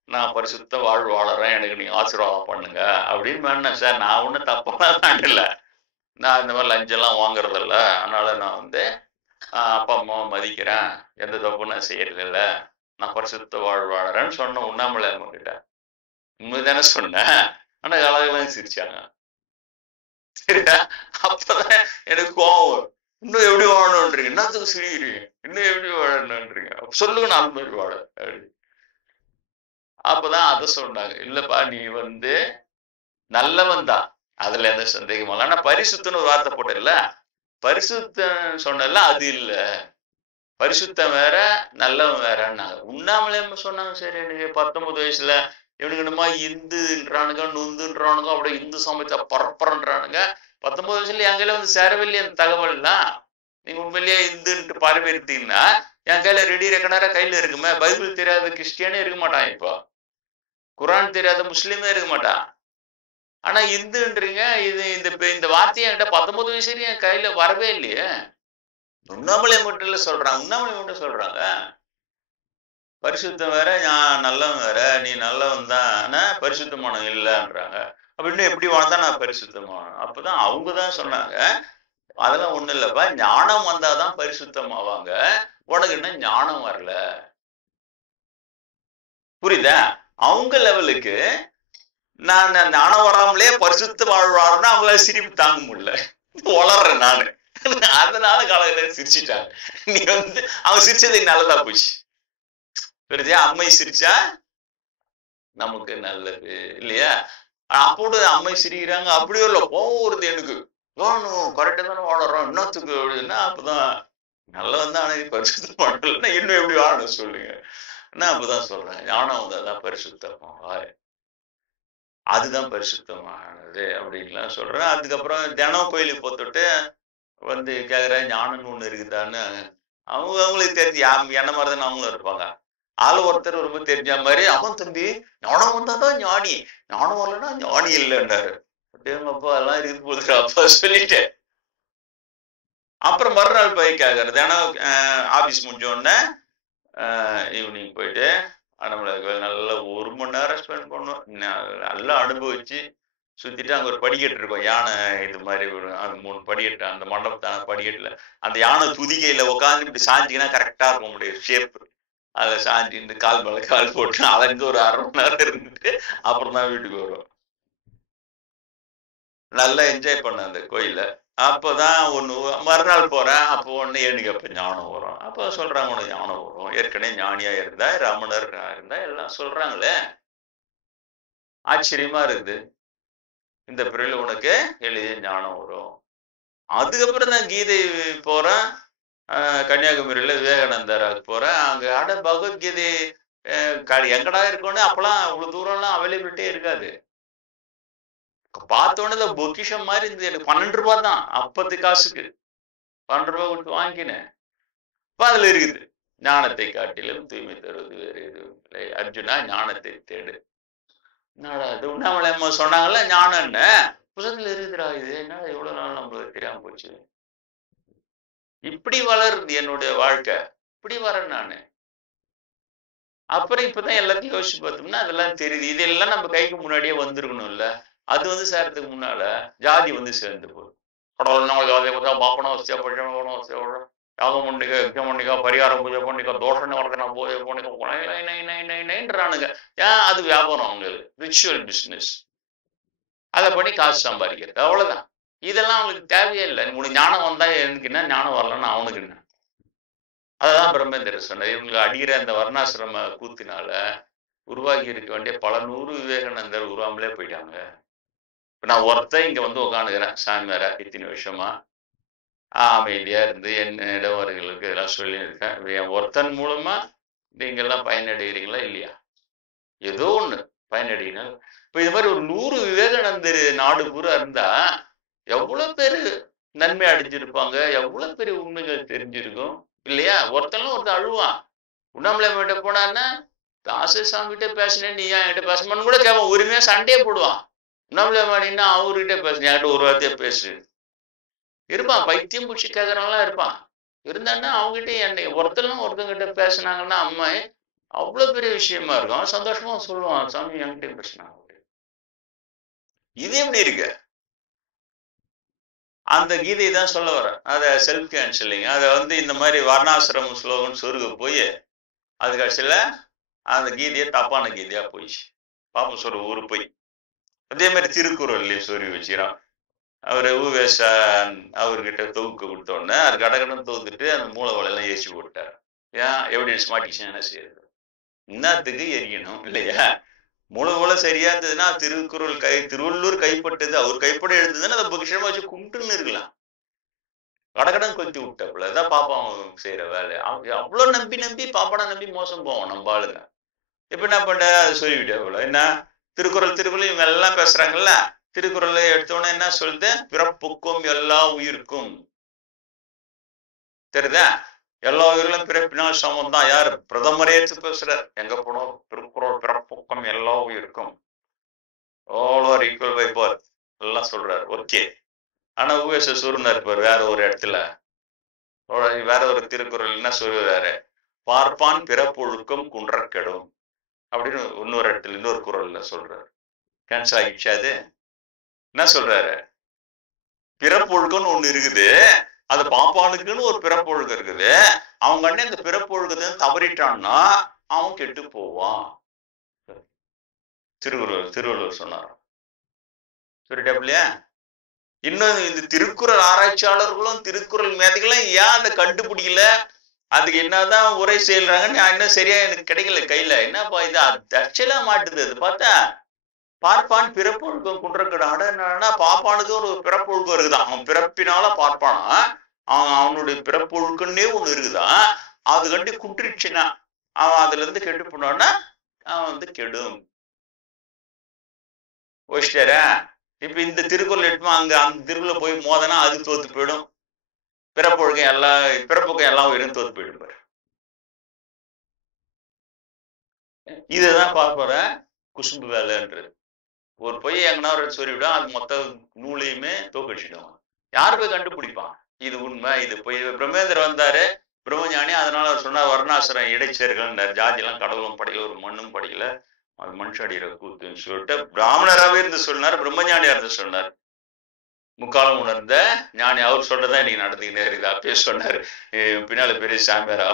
நான் பரிசுத்த வாழ்வு வாழறேன், எனக்கு நீங்க ஆசீர்வாதம் பண்ணுங்க அப்படின்னு வேணேன். சார் நான் ஒன்றும் தப்பெல்லாம் தாண்டில்ல, நான் இந்த மாதிரி லஞ்செல்லாம் வாங்குறதில்ல, அதனால நான் அப்பா அம்மாவை மதிக்கிறேன், எந்த தப்பும் நான் செய்யறதில்ல, நான் பரிசுத்த வாழ்வு வாழறேன்னு சொன்னேன் உண்ணாமலை அம்மா கிட்ட. உண்மைதானே சொன்னேன். ஆனா கலகலாம் சிரிச்சாங்க. சரியா? அப்பதான் எனக்கு கோவம். இன்னும் எப்படி வாழணும்ன்றீங்க, என்னத்துக்கு சிரிக்கிறீங்க, இன்னும் எப்படி வாழணும்ன்றீங்க, சொல்லுங்க நான் மாதிரி வாழ அப்படி. அப்பதான் அதை சொன்னாங்க, இல்லப்பா நீ நல்லவன் தான், அதுல எந்த சந்தேகமும் இல்லை. ஆனா பரிசுத்தன்னு ஒரு வார்த்தை போட்டல, பரிசுத்தம் சொன்னல அது இல்ல, பரிசுத்தம் வேற நல்லவன் வேறன்னாங்க. உண்ணாமலே சொன்னாங்க. சரி, எனக்கு 19 வயசுல இவனுக்கு என்னமா இந்துன்றானுங்க நொந்துன்றானுங்க, அப்படியே இந்து சமயத்தை பரப்புறன்றானுங்க. 19 வயசுல என் கையில சேரவில்லை அந்த தகவல்லாம். நீங்க உண்மையிலேயே இந்துன்ட்டு பார்வைத்தீங்கன்னா என் கையில ரெடி ரெக்கனரா கையில இருக்குமே. பைபிள் தெரியாத கிறிஸ்டியானே இருக்க மாட்டான், இப்போ குரான் தெரியாத முஸ்லீமே இருக்க மாட்டான். ஆனா இந்துன்றீங்க, இந்த வார்த்தையை என்கிட்ட 19 வயசுல என் கையில வரவே இல்லையே. உண்ணாமலை மட்டும் சொல்றாங்க, உண்ணாமலை மட்டும் சொல்றாங்க பரிசுத்தம் வேற நல்லவன் வேற, நீ நல்லவன் தான் ஆனா பரிசுத்தமானம் இல்லைன்றாங்க. அப்படின்னு எப்படி வாழ்ந்தா நான் பரிசுத்தமானோம்? அப்பதான் அவங்கதான் சொன்னாங்க, அதெல்லாம் ஒண்ணு இல்லப்பா, ஞானம் வந்தாதான் பரிசுத்தம் ஆவாங்க, உனக்கு என்ன ஞானம் வரல. புரியுதா? அவங்க லெவலுக்கு நான் ஞானம் வராமலே பரிசுத்த வாழ்வாருன்னா அவங்களால சிரிப்பு தாங்க முடியல, வளர்றேன் நானு. அதனால காலையில சிரிச்சுட்டாங்க. நீ அவங்க சிரிச்சதுக்கு நல்லதா போச்சு. புரியுதா? அம்மை சிரிச்சா நமக்கு நல்லது இல்லையா? அப்போது அம்மை சிரிக்கிறாங்க, அப்படியே இல்ல கோவம் வருது எனக்கு. கரெக்டா தானே வாழறோம், இன்னத்துக்கு அப்படின்னா அப்பதான் நல்லவன் தான் பரிசுத்தம் பண்ணலன்னா இன்னும் எப்படி வாழணும் சொல்லுங்க. நான் அப்பதான் சொல்றேன், ஞானம் வந்தாதான் பரிசுத்தமா, அதுதான் பரிசுத்தமானது அப்படின்லாம் சொல்றேன். அதுக்கப்புறம் தினம் கோயிலுக்கு போத்துட்டு கேக்குறேன், ஞானம்னு ஒண்ணு இருக்குதான்னு. அவங்களுக்கு தெரிஞ்சு என்ன மாதிரிதான் அவங்களும் இருப்பாங்க. ஆளு ஒருத்தர் ரொம்ப தெரிஞ்ச மாதிரி, அவன் தம்பி ஞானம் வந்தாதான் ஞானி, ஞானம் வரலன்னா ஞானி இல்லைன்றாரு. அப்பா எல்லாம் இருக்கு போது அப்பா சொல்லிட்டேன். அப்புறம் மறுநாள் போய் கேட்கறது, ஏன்னா ஆபீஸ் முடிஞ்சோடனே ஈவினிங் போயிட்டு நம்மள நல்லா 1 மணி நேரம் ஸ்பெண்ட் பண்ணுவோம். நல்லா அனுபவிச்சு சுத்திட்டு அங்க ஒரு படிக்கட்டு இருக்கும், யானை இது மாதிரி ஒரு 3 படிக்கட்டு, அந்த மண்டபத்தான படிக்கட்டுல அந்த யானை துதிக்கையில உட்காந்து இப்படி சாஞ்சிங்கன்னா கரெக்டா இருக்கும் முடியும் ஷேப். அதை சாஞ்சிட்டு கால் மேல கால் போட்டு அலைஞ்சு ஒரு 1/2 மணி நேரம் இருந்துட்டு அப்புறம் தான் வீட்டுக்கு வரும். நல்லா என்ஜாய் பண்ண அந்த கோயில. அப்பதான் மறுநாள் போறேன், அப்போ எனக்கு அப்ப ஞானம் வரும். அப்ப சொல்றாங்க, உனக்கு ஞானம் வரும், ஏற்கனவே ஞானியா இருந்தா, ரமணர் இருந்தா, எல்லாம் சொல்றாங்களே. ஆச்சரியமா இருக்குது. இந்த பிறகு உனக்கு எளிய ஞானம் வரும். அதுக்கப்புறம் தான் கீதை போறேன், கன்னியாகுமரியில விவேகானந்தராக்கு போறேன். அங்க பகவத்கீதை எங்கடா இருக்கும்னு அப்பெல்லாம் அவ்வளவு தூரம் எல்லாம் அவைலபிலிட்டியே இருக்காது. பார்த்தோன்னே பொக்கிஷம் மாதிரி இருந்தது. எனக்கு 12 ரூபாய் தான் அப்பத்து காசுக்கு, 12 ரூபாய் கொடுத்து வாங்கினேன். அதுல இருக்குது, ஞானத்தை காட்டிலும் தூய்மை தருவது வேறு எதுவும் இல்லை, அர்ஜுனா ஞானத்தை தேடு. அது உண்ணாமலை அம்மா சொன்னாங்கல்ல ஞானம் என்ன புத்தகத்துல இருக்குதுடா, இது என்ன எவ்வளவு நாள் நம்மளுக்கு தெரியாம போச்சு. இப்படி வளருது என்னுடைய வாழ்க்கை, இப்படி வரேன் நானு. அப்புறம் இப்பதான் எல்லாத்தையும் யோசிச்சு பார்த்தோம்னா அதெல்லாம் தெரியுது. இதெல்லாம் நம்ம கைக்கு முன்னாடியே வந்திருக்கணும் இல்ல. அது சேர்றதுக்கு முன்னால ஜாதி சேர்ந்து போகுது. ஜாதியை பாப்பனம் வசதியா பழம் வசதியா யாகம் பண்ணிக்க யுத்தம் பண்ணிக்கா பரிகாரம் பூஜை பண்ணிக்கா தோஷம் வளர்க்கணும் பூஜை பண்ணிக்கிறானுங்க. ஏன்? அது வியாபாரம், அவங்களுக்கு ரிச்சுவல் பிசினஸ். அதை பண்ணி காசு சம்பாதிக்கிறது, அவ்வளவுதான். இதெல்லாம் அவங்களுக்கு தேவையே இல்லை. உனக்கு ஞானம் வந்தா எனக்கு என்ன, ஞானம் வரலன்னா அவனுக்கு என்ன. அததான் பிரம்மேந்திர சொன்னார். இவங்களுக்கு அடிக்கிற அந்த வர்ணாசிரம கூத்தினால உருவாகி இருக்க வேண்டிய பல 100 விவேகானந்தர் உருவாமலே போயிட்டாங்க. இப்ப நான் ஒருத்தன் இங்க வந்து உட்காந்துக்கிறேன் சாமியாரா இத்தனை வருஷமா. அமைதியா இருந்து என்னிடவர்களுக்கு இதெல்லாம் சொல்லியிருக்கேன். என் ஒருத்தன் மூலமா நீங்க எல்லாம் பயனடைகிறீங்களா இல்லையா? ஏதோ ஒண்ணு பயனடைகிறீங்க. இப்ப இது மாதிரி ஒரு 100 விவேகானந்தர் நாடு பூரா இருந்தா எவ்வளவு பேரு நன்மை அடைஞ்சிருப்பாங்க, எவ்வளவு பெரிய உண்மைகள் தெரிஞ்சிருக்கும் இல்லையா? ஒருத்தன் அழுவான். உண்ணாமலை கிட்ட போனான்னா தாசு சாமி கிட்ட பேசினேன், நீ என்கிட்ட பேசணும்னு கூட கேட்பான். உரிமையா சண்டையே போடுவான். உண்ணாமலை மாடினா அவர்கிட்ட பேசுனேன், என்கிட்ட ஒரு வார்த்தையா பேசு இருப்பான். பைத்தியம் பூச்சி கேட்கறவங்களாம் இருப்பான். இருந்தான்னா அவங்ககிட்ட என்னை ஒருத்தங்கிட்ட பேசினாங்கன்னா அம்மா அவ்வளவு பெரிய விஷயமா இருக்கும். அவன் சந்தோஷமா சொல்லுவான், சாமி என்கிட்ட பேசினாங்க. இது எப்படி இருக்கு? அந்த கீதை தான் சொல்ல வரேன். அத செல்ஃப் கேன்சலிங். அதை வந்து இந்த மாதிரி வர்ணாசிரம ஸ்லோகன் சொருக போய் அது கடைசியில அந்த கீதையை தப்பான கீதையா போயிடுச்சு. பாப்ப சொல்ற ஊரு போய் அதே மாதிரி திருக்குறள்லயும் சொருகி வச்சுக்கிறான். அவரு அவர்கிட்ட தொகுக்க கொடுத்த உடனே அது கடகடன் தொகுத்துட்டு அந்த மூல வலையெல்லாம் ஏசி போட்டார். ஏன் எவிடன்ஸ் மாட்டிச்சுன்னா என்ன செய்யறது? இன்னத்துக்கு எரியணும் இல்லையா? மூல சரியா இருந்ததுன்னா திருக்குறள் திருவள்ளூர் கைப்பட்டது அவர் கைப்பட எழுதுதுன்னா அதை பொக்கிஷமா வச்சு கும்பிட்டுன்னு இருக்கலாம். கடகடன் கொத்தி விட்டப்பல அதான் பாப்பான் செய்யற வேலை. அவ்வளவு நம்பி பாப்பாடா நம்பி மோசம் போவோம் நம்ம ஆளுங்க. இப்ப என்ன பண்ற அதை சொல்லிவிட்டா என்ன திருக்குறள் இவங்க எல்லாம் பேசுறாங்கல்ல. திருக்குறளை எடுத்தோன்னே என்ன சொல்லுது? பிறப்புக்கும் எல்லா உயிருக்கும். தெரியுதா? எல்லா உயிர்களும் பிறப்பினால் சமம் தான். யார் பிரதமரே பேசுறார். எங்க போனோம்? திருக்குறள் பிறப்புக்கும் எல்லா உயிருக்கும், all are equal by birth எல்லாம் சொல்றாரு. ஓகே. ஆனா சூரியனா இருப்பார் வேற ஒரு இடத்துல, வேற ஒரு திருக்குறள் என்ன சொல்லுறாரு? பார்ப்பான் பிறப்பொழுக்கம் குன்றக்கெடும் அப்படின்னு இன்னொரு இடத்துல இன்னொரு குறள்ல சொல்றாரு. கேன்சல் ஆகிடுச்சு. அது என்ன சொல்றாரு? பிறப்பொழுக்கம்னு ஒண்ணு இருக்குது, அது பாப்பானுக்குன்னு ஒரு பிறப்பொழுக்கம் இருக்குது. அவங்க அண்ணன் இந்த பிறப்பொழுக்கத்தை தவறிட்டான்னா அவன் கெட்டு போவான். திருவள்ளுவர் சொன்னார். சொல்லிட்டாப்லையா? இன்னும் இந்த திருக்குறள் ஆராய்ச்சியாளர்களும் திருக்குறள் மேதைகளும் ஏன் அதை கண்டுபிடிக்கல? அதுக்கு என்னதான் உரை செய்யறாங்கன்னு இன்னும் சரியா எனக்கு கிடைக்கல கையில. என்னப்பா இது தற்செயலா மாட்டுது. அது பார்த்தா பார்ப்பான் பிறப்பொழுக்கம் குன்றக்கடாடா பாப்பானுக்கு ஒரு பிறப்பொழுக்கம் இருக்குதான். அவன் பிறப்பினால பார்ப்பானா, அவனுடைய பிறப்பொழுக்கன்னே ஒண்ணு இருக்குதான். அது கண்டு குன்றிச்சுன்னா அவன் அதுல இருந்து கெட்டு போனான்னா அவன் வந்து கெடும். ஓசிட்டாரா? இப்ப இந்த திருக்குறள் எடுத்துமா அங்க அந்த திருக்குறள் போய் மோதனா அது தோத்து போயிடும். பிறப்பொழுக்கம் எல்லாம் உயிரும் தோத்து போயிடும் பாரு. இதுதான் பார்ப்பற குசும்பு வேலைன்றது. ஒரு பொய் எங்கன்னா சொல்லிவிடும், அது மொத்த நூலையுமே தோக்கடிச்சிடும். யாரு போய் கண்டுபிடிப்பான் இது உண்மை இது பொய்? பிரம்மேந்திர வந்தாரு பிரம்மஞானி, அதனால அவர் சொன்னார் வர்ணாசிரம் இடைச்சேர்கள், ஜாதி எல்லாம் கடவுளும் படிக்கல ஒரு மண்ணும் படிக்கல, அது மனுஷ அடிக்கிற கூத்துன்னு சொல்லிட்டு பிராமணராகவே இருந்து சொன்னார், பிரம்மஞானியா இருந்து சொன்னார். முக்காலம் உணர்ந்த ஞானி அவர் சொல்றதான் இன்னைக்கு நடந்துக்கிட்டே இருக்குது. அப்பயே சொன்னாரு பின்னால பெரிய சாமியாரா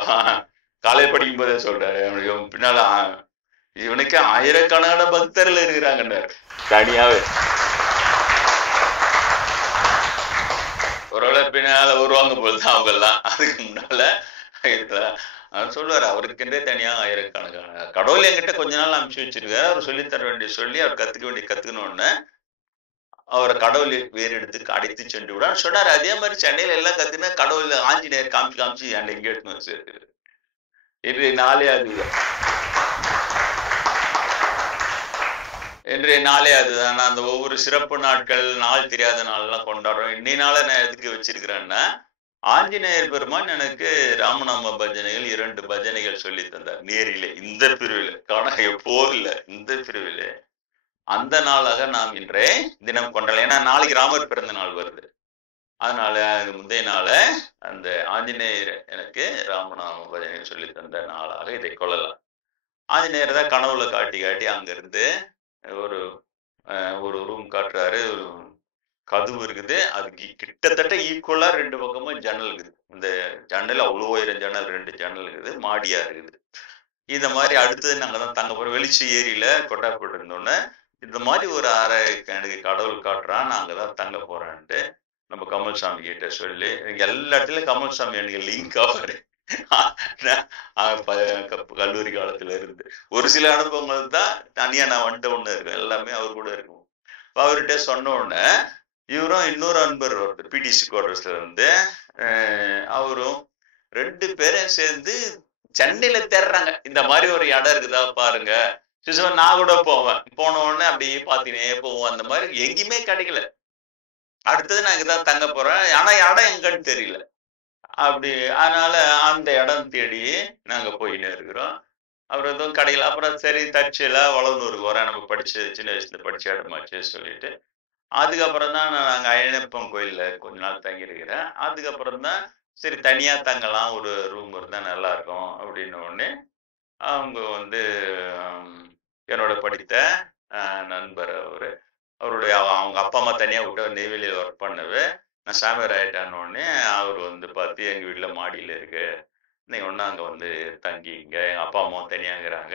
காலேஜ் படிக்கும் போதே சொல்றாரு. பின்னால இவனுக்கு ஆயிரக்கணக்கான பக்தர்கள் இருக்கிறாங்க தனியாவே. ஒருவேளை பின்னால வருவாங்க போலதான் அவங்க எல்லாம். அதுக்கு முன்னால சொல்லுவாரு அவருக்குன்றே தனியா ஆயிரக்கணக்கான கடவுள் என்கிட்ட கொஞ்ச நாள் அனுப்பிச்சு வச்சிருக்காரு. அவர் சொல்லித்தர வேண்டிய சொல்லி அவர் கத்துக்கணும்னு அவரை கடவுளை வேறு இடத்துக்கு அடைத்து சென்று விட சொன்னாரு. அதே மாதிரி சென்னையில எல்லாம் கத்துனா கடவுள் ஆஞ்சநேயர் காமிச்சு என் எங்க எடுத்துன்னு சேர்த்து இது நாளே அதுதான். இன்றைய நாளே அதுதான். அந்த ஒவ்வொரு சிறப்பு நாட்கள் நாள் தெரியாத நாள் எல்லாம் கொண்டாடுறோம். இன்னைனால நான் எதுக்கு வச்சிருக்கிறேன்னா, ஆஞ்சநேயர் பெருமான் எனக்கு ராமநாம பஜனைகள் 2 பஜனைகள் சொல்லி தந்தார் நேரிலே. இந்த பிரிவில காண எப்போது இல்லை, இந்த பிரிவில அந்த நாளாக நாம் இன்றைய தினம் கொண்டாடலாம். ஏன்னா நாளைக்கு ராமர் பிறந்த நாள் வருது. அதனால முந்தைய நாள அந்த ஆஞ்சநேயர் எனக்கு ராமநாம பஜனை சொல்லி தந்த நாளாக இதை கொள்ளலாம். ஆஞ்சநேயர் தான் கனவுல காட்டி அங்கிருந்து ஒரு ரூம் காட்டுறாரு. கதவு இருக்குது, அதுக்கு கிட்டத்தட்ட ஈக்குவலா 2 பக்கமும் ஜன்னல் இருக்குது. இந்த ஜன்னல் அவ்வளோ உயரம் ஜன்னல், 2 ஜன்னல் இருக்குது, மாடியா இருக்குது. இந்த மாதிரி அடுத்தது நாங்க தான் தங்க போறோம். வெளிச்சி ஏரியில கொட்டாப்பட்டு இருந்தோன்னே இந்த மாதிரி ஒரு அறை எனக்கு கடவுள் காட்டுறான், நாங்க தான் தங்க போறேன்ட்டு நம்ம கமல்சாமி கிட்ட சொல்லி எல்லா இடத்துலயும் கமல்சாமி எனக்கு லிங்க் ஆவாரு. கல்லூரி காலத்துல இருந்து ஒரு சில அனுபவங்கள் தான் தனியா நான் வந்துட்ட ஒண்ணு இருக்கும், எல்லாமே அவர் கூட இருக்கும். அவர்கிட்ட சொன்ன உடனே இவரும் இன்னொரு அன்பர் ஒருத்தர் பிடிசி குவார்டர்ஸ்ல இருந்து அவரும் 2 பேரும் சேர்ந்து சென்னையில தேடுறாங்க, இந்த மாதிரி ஒரு இடம் இருக்குதா பாருங்க. நான் கூட போவேன், போன உடனே அப்படியே பாத்தீங்கன்னா போவோம், அந்த மாதிரி எங்கேயுமே கிடைக்கல. அடுத்தது நான் இங்கதான் தங்க போறேன், ஆனா இடம் எங்கன்னு தெரியல. அப்படி அதனால அந்த இடம் தேடி நாங்க போயின்னு இருக்கிறோம். அப்புறம் எதுவும் கிடைக்கல. அப்புறம் சரி தற்செயல வளவனூருக்கு வரேன், நம்ம படிச்சு சின்ன வயசுல படிச்ச இடமாச்சு சொல்லிட்டு அதுக்கப்புறம் தான் நாங்க ஐயப்பன் கோயில்ல கொஞ்ச நாள் தங்கி இருக்கிறேன். அதுக்கப்புறம் தான் சரி தனியா தங்கலாம், ஒரு ரூம் இருந்தா நல்லா இருக்கும் அப்படின்னு உடனே அவங்க வந்து என்னோட படித்த நண்பர் அவருடைய அவங்க அப்பா அம்மா தனியா விட்டு நெய்வேலியில் ஒர்க் பண்ணவே நான் சாமியார் ஆயிட்டான உடனே அவர் வந்து பார்த்து எங்க வீட்டுல மாடியில இருக்கு, நீங்க ஒண்ணு அங்க வந்து தங்கிங்க, எங்க அப்பா அம்மாவும் தனியாங்கிறாங்க,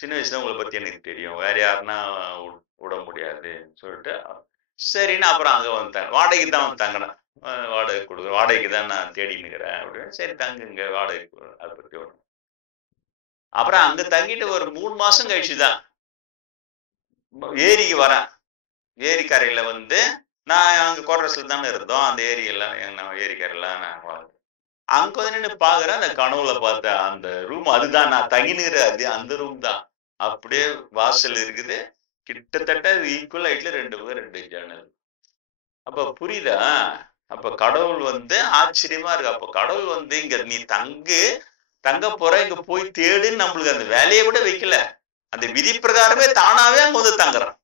சின்ன வயசுல உங்களை பத்தி எனக்கு தெரியும், வேற யாருன்னா விட முடியாதுன்னு சொல்லிட்டு சரின்னு அப்புறம் அங்க வந்துட்டேன். வாடகைக்கு தான் வந்து தங்கினேன், வாடகை கொடுக்குறேன், வாடகைக்கு தான் நான் தேடின்னு இருக்கிறேன் அப்படின்னு. சரி தங்குங்க வாடகை, அதை பத்தி ஒண்ணு. அப்புறம் அங்க தங்கிட்டு ஒரு 3 மாசம் கழிச்சுதான் ஏரிக்கு வரேன். ஏரிக்கரையில வந்து நான் அங்க குவார்டர்ஸ்ல தானே இருந்தோம், அந்த ஏரிக்கரையெல்லாம் நான் அங்க வந்து நின்று பாக்குறேன், அந்த கனவுல பார்த்தேன் அந்த ரூம், அதுதான் நான் தங்கினுகிற அது அந்த ரூம் தான். அப்படியே வாசல் இருக்குது, கிட்டத்தட்ட ஈக்குவல் ஹைட்ல 2 ஜன்னல். அப்ப புரியுதா? அப்ப கடவுள் வந்து ஆச்சரியமா இருக்கு. அப்ப கடவுள் வந்து இங்க நீ தங்க போற, இங்க போய் தேடுன்னு நம்மளுக்கு அந்த வேலையை கூட வைக்கல, அந்த விதி பிரகாரமே தானாவே அங்க வந்து தங்குறான்.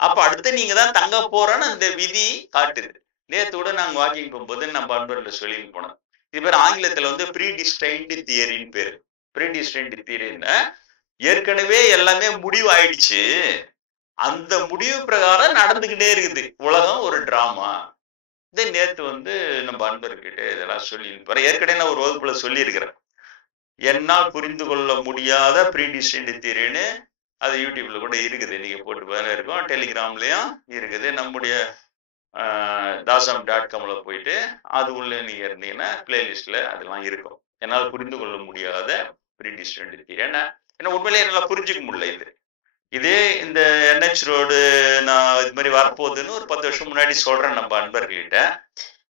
அப்ப அடுத்து நீங்க தான் தங்க போறோன்னு அந்த விதி காட்டுது. நேத்தோட நாங்க வாக்கிங் போகும்போது நம்ம அன்பர்ல சொல்லின்னு போனோம், இது பேர் ஆங்கிலத்துல வந்து ப்ரீடிஸ்டைன்டு தியரின்னு பேரு. ப்ரீடிஸ்டைன்டு தியரின்னா ஏற்கனவே எல்லாமே முடிவு ஆயிடுச்சு, அந்த முடிவு பிரகாரம் நடந்துகிட்டே இருக்குது உலகம், ஒரு டிராமா. இதே நேத்து வந்து நம்ம அன்பர்கிட்ட இதெல்லாம் சொல்லி ஏற்கனவே நான் ஒரு வகுப்புல சொல்லி இருக்கிறேன், என்னால் புரிந்து கொள்ள முடியாத ப்ரீடிஸ்டைன்டு தியரின்னு. அது யூடியூப்ல கூட இருக்குது, நீங்க போட்டு பாருங்க, இருக்கும், டெலிகிராம்லயும் இருக்குது, நம்முடைய dasam.comல போயிட்டு அது உள்ள நீங்க இருந்தீங்கன்னா பிளேலிஸ்ட்ல அதெல்லாம் இருக்கும். என்னால் புரிந்து கொள்ள முடியாத ப்ரீடிஸ்டைன்டு தியரி. ஏன்னா உண்மையிலேயே என்னால புரிஞ்சுக்க முடியல. இதே இந்த NH ரோடு நான் இது மாதிரி வரப்போகுதுன்னு ஒரு 10 வருஷம் முன்னாடி சொல்றேன் நம்ம அன்பர்கிட்ட,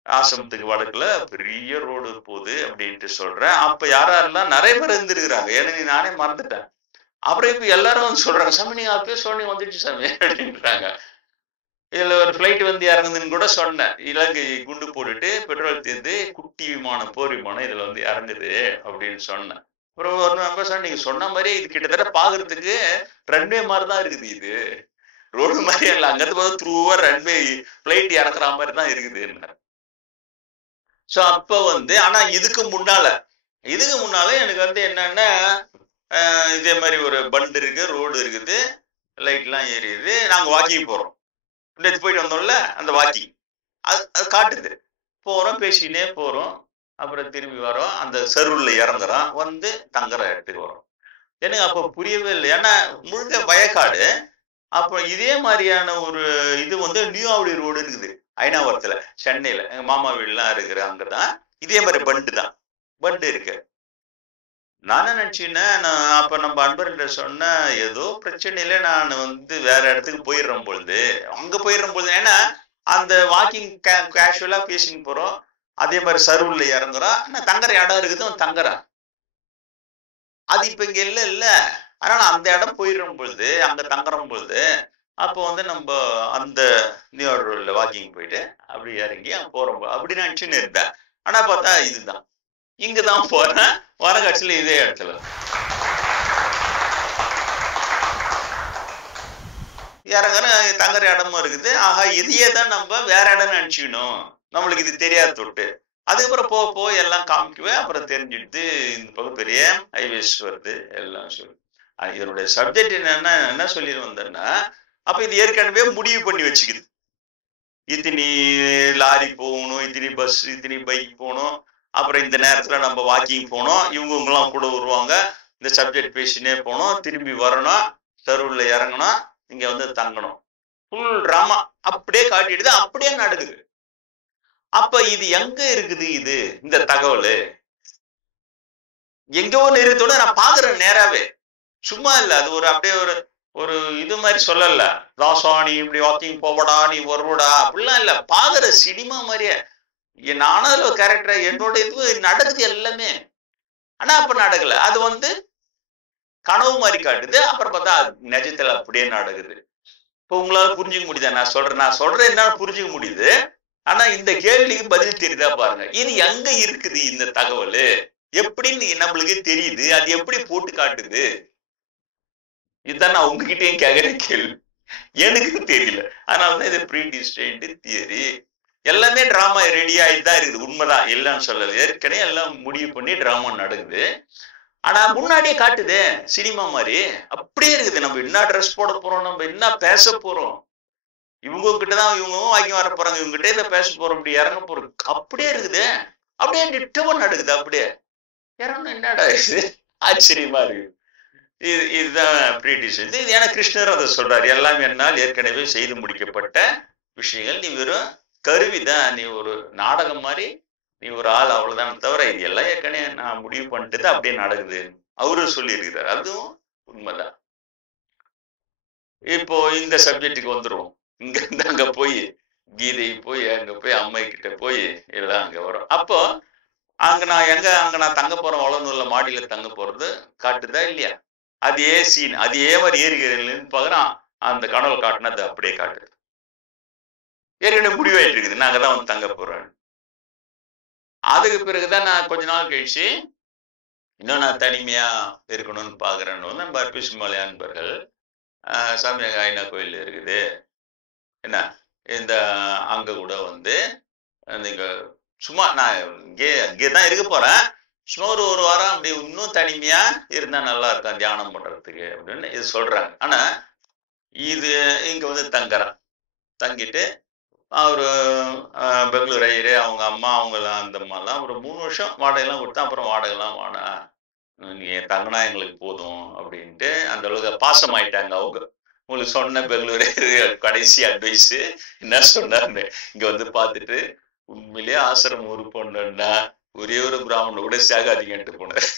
ஆசிரமத்துக்கு வடக்குல பெரிய ரோடு போகுது அப்படின்ட்டு சொல்றேன். அப்ப யாரெல்லாம் நிறைய பேர் இருந்திருக்கிறாங்க, ஏன்னா நானே மறந்துட்டேன். அப்புறம் இப்ப எல்லாரும் வந்து சொல்றாங்க, சாமி நீங்க அப்பயே சொன்னீங்க வந்துடுச்சு சாமி அப்படின்றாங்க. இதுல ஒரு பிளைட் வந்து இறங்குதுன்னு கூட சொன்னேன், இலங்கை குண்டு போட்டுட்டு பெட்ரோல் தீர்ந்து குட்டி விமானம், போர் விமானம் இதுல வந்து இறங்குது அப்படின்னு சொன்னேன். அப்புறம் ஒரு நம்பர் சொன்ன, நீங்க சொன்ன மாதிரி இது கிட்டத்தட்ட பாக்குறதுக்கு ரன்வே மாதிரிதான் இருக்குது, இது ரோடு மாதிரி இல்ல, அங்கிருந்து போது த்ரூவா ரன்வே பிளைட் இறக்குற மாதிரி தான் இருக்குது. சோ அப்ப வந்து ஆனா இதுக்கு முன்னால எனக்கு வந்து என்னன்னா இதே மாதிரி ஒரு பண்ட் இருக்கு, ரோடு இருக்குது, லைட் எல்லாம் ஏறியுது, நாங்க வாக்கிங் போறோம், நேற்று போயிட்டு வந்தோம்ல அந்த வாக்கிங், அது காட்டுது, போறோம் பேசினே போறோம், அப்புறம் திரும்பி வரோம், அந்த சர்வூர்ல இறங்குறோம், வந்து தங்குற இடத்துக்கு வரோம். எனக்கு அப்ப புரியவே இல்லை, ஏன்னா முழுக்க வயக்காடு. அப்ப இதே மாதிரியான ஒரு இது வந்து நியூஆவடி ரோடுன்னு இருக்குது ஐநாவரத்துல, சென்னையில எங்க மாமா வீடுலாம் இருக்கிற அங்கதான் இதே மாதிரி பண்டு இருக்கு. நான் நினைச்சேன்னா, நான் அப்ப நம்ம அன்பர்கிட்ட சொன்ன ஏதோ பிரச்சனையில நான் வந்து வேற இடத்துக்கு போயிடுறோம் பொழுது, அங்க போயிடுற பொழுது, ஏன்னா அந்த வாக்கிங் கேஷுவலா பேசின்னு போறோம், அதே மாதிரி சர்வூர்ல இறங்குறோம், நான் தங்குற இடம் இருக்குது, அவன் தங்குறான், அது இப்ப இங்க இல்ல. அதனால அந்த இடம் போயிடுற பொழுது, அங்க தங்குற பொழுது, அப்போ வந்து நம்ம அந்த நியூயார்க் ரோட்ல வாக்கிங் போயிட்டு அப்படி இறங்கி போறோம் அப்படின்னு நினைச்சுன்னு இருந்தேன். ஆனா பார்த்தா இதுதான், இங்கதான் போறேன், வர காட்சியில இதே இடத்துல இறங்குற தங்குற இடமும் இருக்குது. ஆஹா, இதையே தான் நம்ம வேற இடம்னு நினைச்சுக்கணும், நம்மளுக்கு இது தெரியாத தொட்டு. அதுக்கப்புறம் போக எல்லாம் காமிக்குவேன், அப்புறம் தெரிஞ்சுட்டு இந்த பக்கம் பெரிய ஹைவேஸ் வருது எல்லாம் சொல்லு. இதனுடைய சப்ஜெக்ட் என்ன சொல்லி வந்தேன்னா, அப்ப இது ஏற்கனவே முடிவு பண்ணி வச்சுக்குது, இத்தனி லாரி போகணும், இத்தனி பஸ், இத்தனி பைக் போகணும், அப்புறம் இந்த நேரத்துல நம்ம வாக்கிங் போகணும், இவங்கெல்லாம் கூட வருவாங்க, இந்த சப்ஜெக்ட் பேசினே போகணும், திரும்பி வரணும், சர்வூர்ல இறங்கணும், இங்க வந்து தங்கணும், ஃபுல் டிராமா அப்படியே காட்டிடுது, அப்படியே நடக்குது. அப்ப இது எங்க இருக்குது, இந்த தகவல் எங்கோ நிறுத்தோட நான் பாக்குறேன் நேராவே, சும்மா இல்ல, அது ஒரு அப்படியே ஒரு ஒரு இது மாதிரி சொல்லல, தாசா நீ இப்படி வாக்கிங் போவடா நீ வருவடா அப்படிலாம் இல்ல, பாக்குற சினிமா மாதிரியே நானும் அதுல ஒரு கேரக்டர், என்னோட இது நடக்குது எல்லாமே. ஆனா அப்ப நடக்கல, அது வந்து கனவு மாதிரி காட்டுது, அப்புறம் பார்த்தா நிஜத்துல அப்படியே நடக்குது. இப்ப உங்களால புரிஞ்சுக்க முடியுதா நான் சொல்றேன் என்ன புரிஞ்சுக்க முடியுது. ஆனா இந்த கேள்விக்கு பதில் தெரியுதா பாருங்க. இது எங்க இருக்குது இந்த தகவல், எப்படின்னு நம்மளுக்கு தெரியுது, அது எப்படி போட்டு காட்டுது? இதுதான் நான் உங்ககிட்டயும் கேட்கிற கேள்வி, எனக்கு தெரியல. அதனாலதான் இது ப்ரீடிஸ்டைன்ட் தியரி. எல்லாமே டிராமா ரெடி ஆகிட்டு இருக்குது, உண்மைதான் இல்லைன்னு சொல்லல, ஏற்கனவே எல்லாம் முடிவு பண்ணி டிராமா நடக்குது. ஆனா முன்னாடியே காட்டுது சினிமா மாதிரி, அப்படியே இருக்குது. நம்ம என்ன ட்ரெஸ் போட போறோம், நம்ம என்ன பேச போறோம், இவங்க கிட்டதான் இவங்க வாங்கி வர போறாங்க, இவங்க கிட்டே இதை பேச போறோம், இப்படி இறங்க போறோம், அப்படியே இருக்குது. அப்படியே நிட்டவன் நடக்குது, அப்படியே இறங்க என்னடா இது, ஆச்சரியமா இருக்கு. இதுதான் ப்ரீடிஸ்டைன். இது ஏன்னா கிருஷ்ணர் அதை சொல்றாரு, எல்லாமே என்னால் ஏற்கனவே செய்து முடிக்கப்பட்ட விஷயங்கள், நீ வெறும் கருவிதான், நீ ஒரு நாடகம் மாதிரி, நீ ஒரு ஆள் அவ்வளவுதான் தவிர இது எல்லாம் ஏற்கனவே நான் முடிவு பண்ணிட்டு அப்படியே நடக்குது அவரு சொல்லி இருக்கிறார். அதுவும் உண்மைதான். இப்போ இந்த சப்ஜெக்டுக்கு வந்துருவோம். இங்க இருந்து அங்க போய் கீதை போய் அங்க போய் அம்மை கிட்ட போய் எல்லாம் அங்க வரும். அப்போ அங்க நான் தங்க போறேன், வளர்ந்துள்ள மாடியில தங்க போறது காட்டுதா இல்லையா? அதே சீன், அதே மாதிரி ஏறுகிறேன்னு பாக்குறான், அந்த கனவு காட்டினது அப்படியே காட்டுது. ஏற்கனவே முடிவாயிட்டு இருக்குது, நாங்க தான் வந்து தங்க போறோம். அதுக்கு பிறகுதான் நான் கொஞ்ச நாள் கழிச்சு இன்னும் நான் தனிமையா இருக்கணும்னு பாக்குறேன்னு நம்ம அர்பிசுமலை அன்பர்கள் சாமி ஐநா கோயில் இருக்குது என்ன, இந்த அங்க கூட வந்து நீங்க சும்மா நான் இங்கேதான் இருக்க போறேன், சும்மா ஒரு வாரம் அப்படி இன்னும் தனிமையா இருந்தா நல்லா இருக்கும் தியானம் பண்றதுக்கு அப்படின்னு இது சொல்றாங்க. ஆனா இது இங்க வந்து தங்கிட்டு அவரு பெங்களூர் ஐயரு அவங்க அம்மா அவங்கெல்லாம் அந்த அம்மாலாம் ஒரு 3 வருஷம் வாடகைலாம் கொடுத்தா, அப்புறம் வாடகைலாம் வாடா நீங்க தங்கினா எங்களுக்கு போதும் அப்படின்ட்டு அந்த அளவுக்கு பாசம் ஆயிட்டாங்க அவங்க. உங்களுக்கு சொன்ன பெங்களூர் கடைசி அட்வைஸ் என்ன சொன்னாரு, இங்க வந்து பார்த்துட்டு உண்மையிலேயே ஆசிரமம் உருப்பா ஒரே ஒரு பிராமண கூட சேகாதிங்கன்ட்டு போனார்.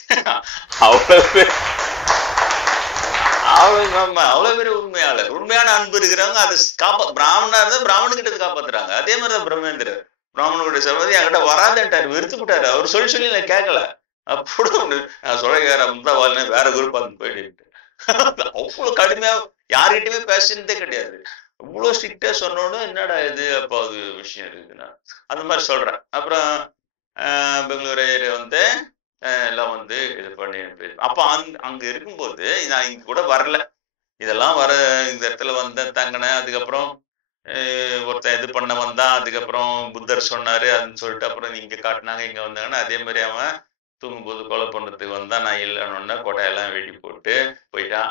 அவ்வளவு அவ்வளவு பேர் உண்மையாளர், உண்மையான அன்பு இருக்கிறவங்க அதை பிராமணா இருந்தா பிராமணகிட்ட காப்பாத்துறாங்க. அதே மாதிரிதான் பிரம்மேந்திரர் பிராமணனுடைய சொல்வது என்கிட்ட வராதுன்ட்டாரு, வெறுத்துக்கிட்டாரு. அவர் சொல்லி நான் கேட்கல, அப்படி நான் சொல்ல வேற குரூப் அந்த போயிட்டு அவ்வளவு கடுமையா யார்கிட்டயுமே பேசுனதே கிடையாது. இவ்வளவு ஸ்ட்ரிக்டா சொன்னோன்னு என்னடா இது அப்ப அது விஷயம் இருக்குன்னா அந்த மாதிரி சொல்றேன். அப்புறம் பெங்களூர் வந்து எல்லாம் வந்து இது பண்ணி அப்ப அங்க இருக்கும்போது நான் இங்க கூட வரல, இதெல்லாம் வர இந்த இடத்துல வந்தேன் தங்கினேன். அதுக்கப்புறம் ஒருத்தன் இது பண்ண வந்தான், அதுக்கப்புறம் புத்தர் சொன்னாரு அதுன்னு சொல்லிட்டு அப்புறம் இங்க காட்டினாங்க, இங்க வந்தாங்கன்னா அதே மாதிரி அவன் தூங்கும்போது கொலை பண்றதுக்கு வந்தா, நான் இல்லைன்னு கொடையெல்லாம் வெடி போட்டு போயிட்டான்.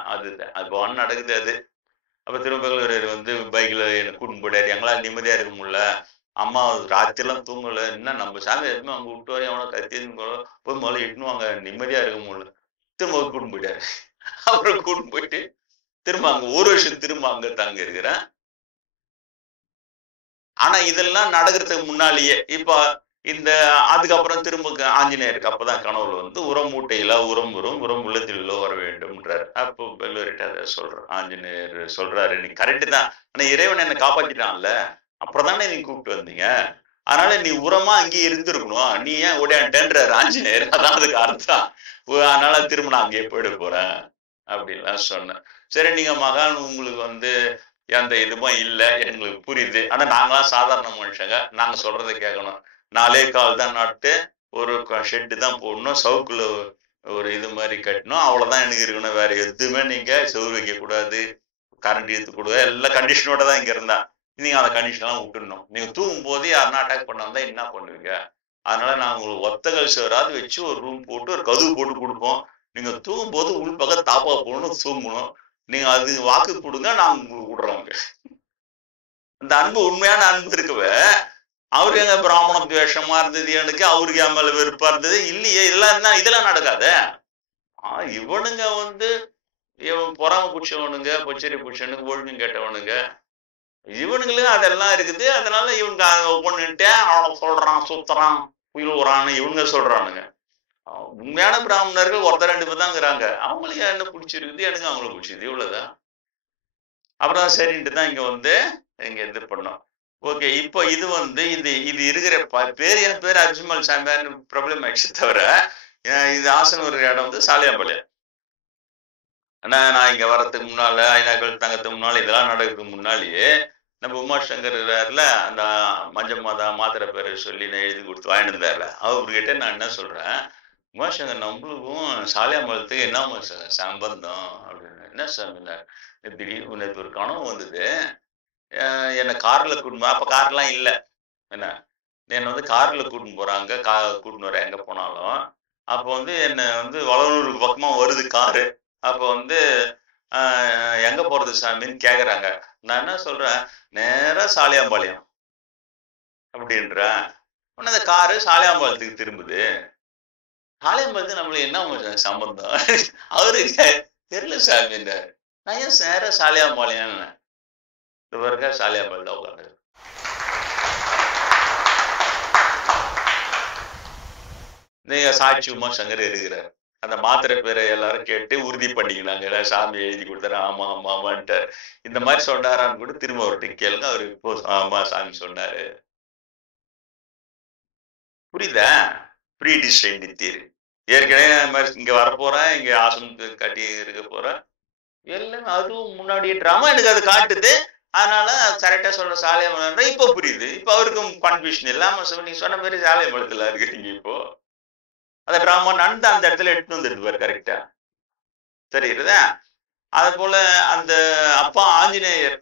அது நடக்குது அது. அப்ப திரும்ப வந்து பைக்ல எனக்கு கூட்டின்னு போயிட்டாரு, எங்களால் நிம்மதியா இருக்க முடியல, அம்மா ராத்திரிலாம் தூங்கல, என்ன நம்ம சாமி எதுவுமே அங்க விட்டு வரையும் அவனை கத்தி போய் முதல்ல இட்டுனுவாங்க, நிம்மதியா இருக்க முடியல, திரும்ப கூட்டின்னு போயிட்டாரு. அப்புறம் கூட்டின்னு போயிட்டு திரும்ப அங்க ஒரு வருஷம் திரும்ப அங்க தங்க இருக்கிறேன். ஆனா இதெல்லாம் நடக்கிறதுக்கு முன்னாலேயே இப்ப இந்த அதுக்கப்புறம் திரும்ப ஆஞ்சநேயருக்கு அப்பதான் கனவுல வந்து உரம் மூட்டையில உரம் உள்ளத்தில் வர வேண்டும்ன்றாரு. அப்போ பெல்லூரிட்ட சொல்றேன், ஆஞ்சநேயர் சொல்றாரு நீ கரெக்டு தான், ஆனா இறைவன் என்னை காப்பாற்றிட்டான்ல, அப்புறம் தானே நீ கூப்பிட்டு வந்தீங்க, அதனால நீ உரமா அங்கேயே இருந்திருக்கணும், நீ ஏன் ஓடியான்றாரு ஆஞ்சநேயர், அதான் அதுக்கு அர்த்தம். அதனால திரும்ப நான் அங்கேயே போயிட போறேன் அப்படின்லாம் சொன்னேன். சரி நீங்க மகான் உங்களுக்கு வந்து எந்த இதுவும் இல்லை எங்களுக்கு புரியுது, ஆனா நாங்களாம் சாதாரண மனுஷங்க, நாங்க சொல்றதை கேட்கணும், 4 கால் தான் நட்டு ஒரு ஷெட்டு தான் போடணும், சவுக்குல ஒரு இது மாதிரி கட்டணும், அவ்வளவுதான் எனக்கு இருக்கணும், வேற எதுவுமே நீங்க செவுறு வைக்க கூடாது, கரண்ட் எடுத்து கூடாது, எல்லா கண்டிஷனோட தான் இங்க இருந்தா, நீங்க அந்த கண்டிஷன் எல்லாம் விட்டுடணும், நீங்க தூங்கும் போது யாருன்னா அட்டாக் பண்ண வந்தா என்ன பண்ணுவீங்க, அதனால நான் உங்களுக்கு ஒத்தகல் சேராது வச்சு ஒரு ரூம் போட்டு ஒரு கதவு போட்டு கொடுப்போம், நீங்க தூங்கும் போது உள் பக்கம் தாப்பா போடணும், தூங்கணும், நீங்க அது வாக்கு கொடுங்க, நான் உங்களுக்கு விடுறோங்க. இந்த அன்பு உண்மையான அன்பு இருக்கவே அவருக்கு எங்க பிராமண துவேஷமா இருந்தது, எனக்கு அவருக்கு என் மேல வெறுப்பா இருந்தது இல்லையே, இதெல்லாம் நடக்காத. இவனுங்க வந்து பொறாம பிடிச்சவனுங்க, பொச்சரி பிடிச்சவனுங்க, ஒழுங்கு கேட்டவனுங்க, இவனுங்களுக்கு அதெல்லாம் இருக்குது, அதனால இவனுங்க ஒண்ணுட்டேன் அவனை சொல்றான் சுத்துறான் உயிர்றான்னு இவனுங்க சொல்றானுங்க. உண்மையான பிராமணர்கள் ஒருத்தர் 2 பேர் தாங்கிறாங்க. அவங்களுக்கு என்ன பிடிச்சிருக்குது, எனக்கு அவங்களுக்கு பிடிச்சிருக்குது, இவ்வளவுதான். அப்புறம் சரின்ட்டு தான் இங்க இது பண்ணோம். ஓகே. இப்போ இது இது இருக்கிற பேர் என் பேர் அர்ஜுமல் சாமியார்னு ப்ராப்ளம் ஆயிடுச்சு தவிர, இது ஆசனம் இருக்கிற இடம் சாலியாம்பாளையம். நான் இங்க வர்றதுக்கு முன்னால, ஐநாக்கள் தங்கத்துக்கு முன்னால, இதெல்லாம் நடக்கிறதுக்கு முன்னாலேயே நம்ம உமாசங்கர் இருக்காருல, அந்த மஞ்சமாதா மாத்திரை பேரை சொல்லி நான் எழுதி கொடுத்து வாங்கிட்டு இருந்தார்ல, அவர்கிட்ட நான் என்ன சொல்றேன், உமாசங்கர் நம்மளுக்கும் சாலியாம்பாளையத்துக்கு என்ன சம்பந்தம் அப்படின்னு. என்ன சாமி, திடீர்னு நேற்று ஒரு கனவு வந்தது, என்னை கார்ல கூட்டின்னு, அப்ப கார்லாம் இல்லை, என்னை கார்ல கூட்டின்னு போறாங்க, கூட்டின்னு வர எங்க போனாலும். அப்போ என்னை வளனூருக்கு பக்கமா வருது காரு. அப்போ எங்க போறது சாமின்னு கேக்குறாங்க. நான் என்ன சொல்றேன், நேரா சாலியாம்பாளையம் அப்படின்றேன். உடனே அந்த காரு சாலியாம்பாளையத்துக்கு திரும்புது. சாலியாம்பாளையத்துக்கு நம்மளுக்கு என்ன சம்பந்தம் அவருக்கு தெரியல சாமின்ற. நான் ஏன் நேரா சாலியாம்பாளையம் இவருக்கா சாலியாம்பாளையம் தான் உட்காந்து. நீங்க சாட்சி உமாசங்கர் இருக்கிறார். அந்த மாத்திரை பேரை எல்லாரும் கேட்டு உறுதி பண்ணிக்கலாங்க, சாமி எழுதி கொடுத்தாரு. ஆமா ஆமா ஆமான்ட்டு இந்த மாதிரி சொன்னாரான்னு கூட திரும்ப அவர்கிட்ட கேளுங்க. அவரு இப்போ ஆமா சாமி சொன்னாரு. புரியுதா? ப்ரீடிஸ்டைன்டு தியரி. ஏற்கனவே அந்த மாதிரி இங்க வரப்போறேன், இங்க ஆசனத்துக்கு கட்டி இருக்க போறேன், எல்லாம் அதுவும் முன்னாடியே டிராமா எனக்கு அது காட்டுது. அதனால கரெக்டா சொல்ற சாலியாம்பாளையம் இப்போ புரியுது. இப்போ அவருக்கும் கன்ஃபியூஷன் இல்லாம நீங்க சொன்ன மாதிரி சாலியாம்பாளையத்துல இருக்கிறீங்க. இப்போ அந்த டிராமா நடந்து அந்த இடத்துல எடுத்துட்டு வந்துருப்பாரு கரெக்டா. தெரியுதா? அது போல அந்த அப்பா ஆஞ்சநேயர்,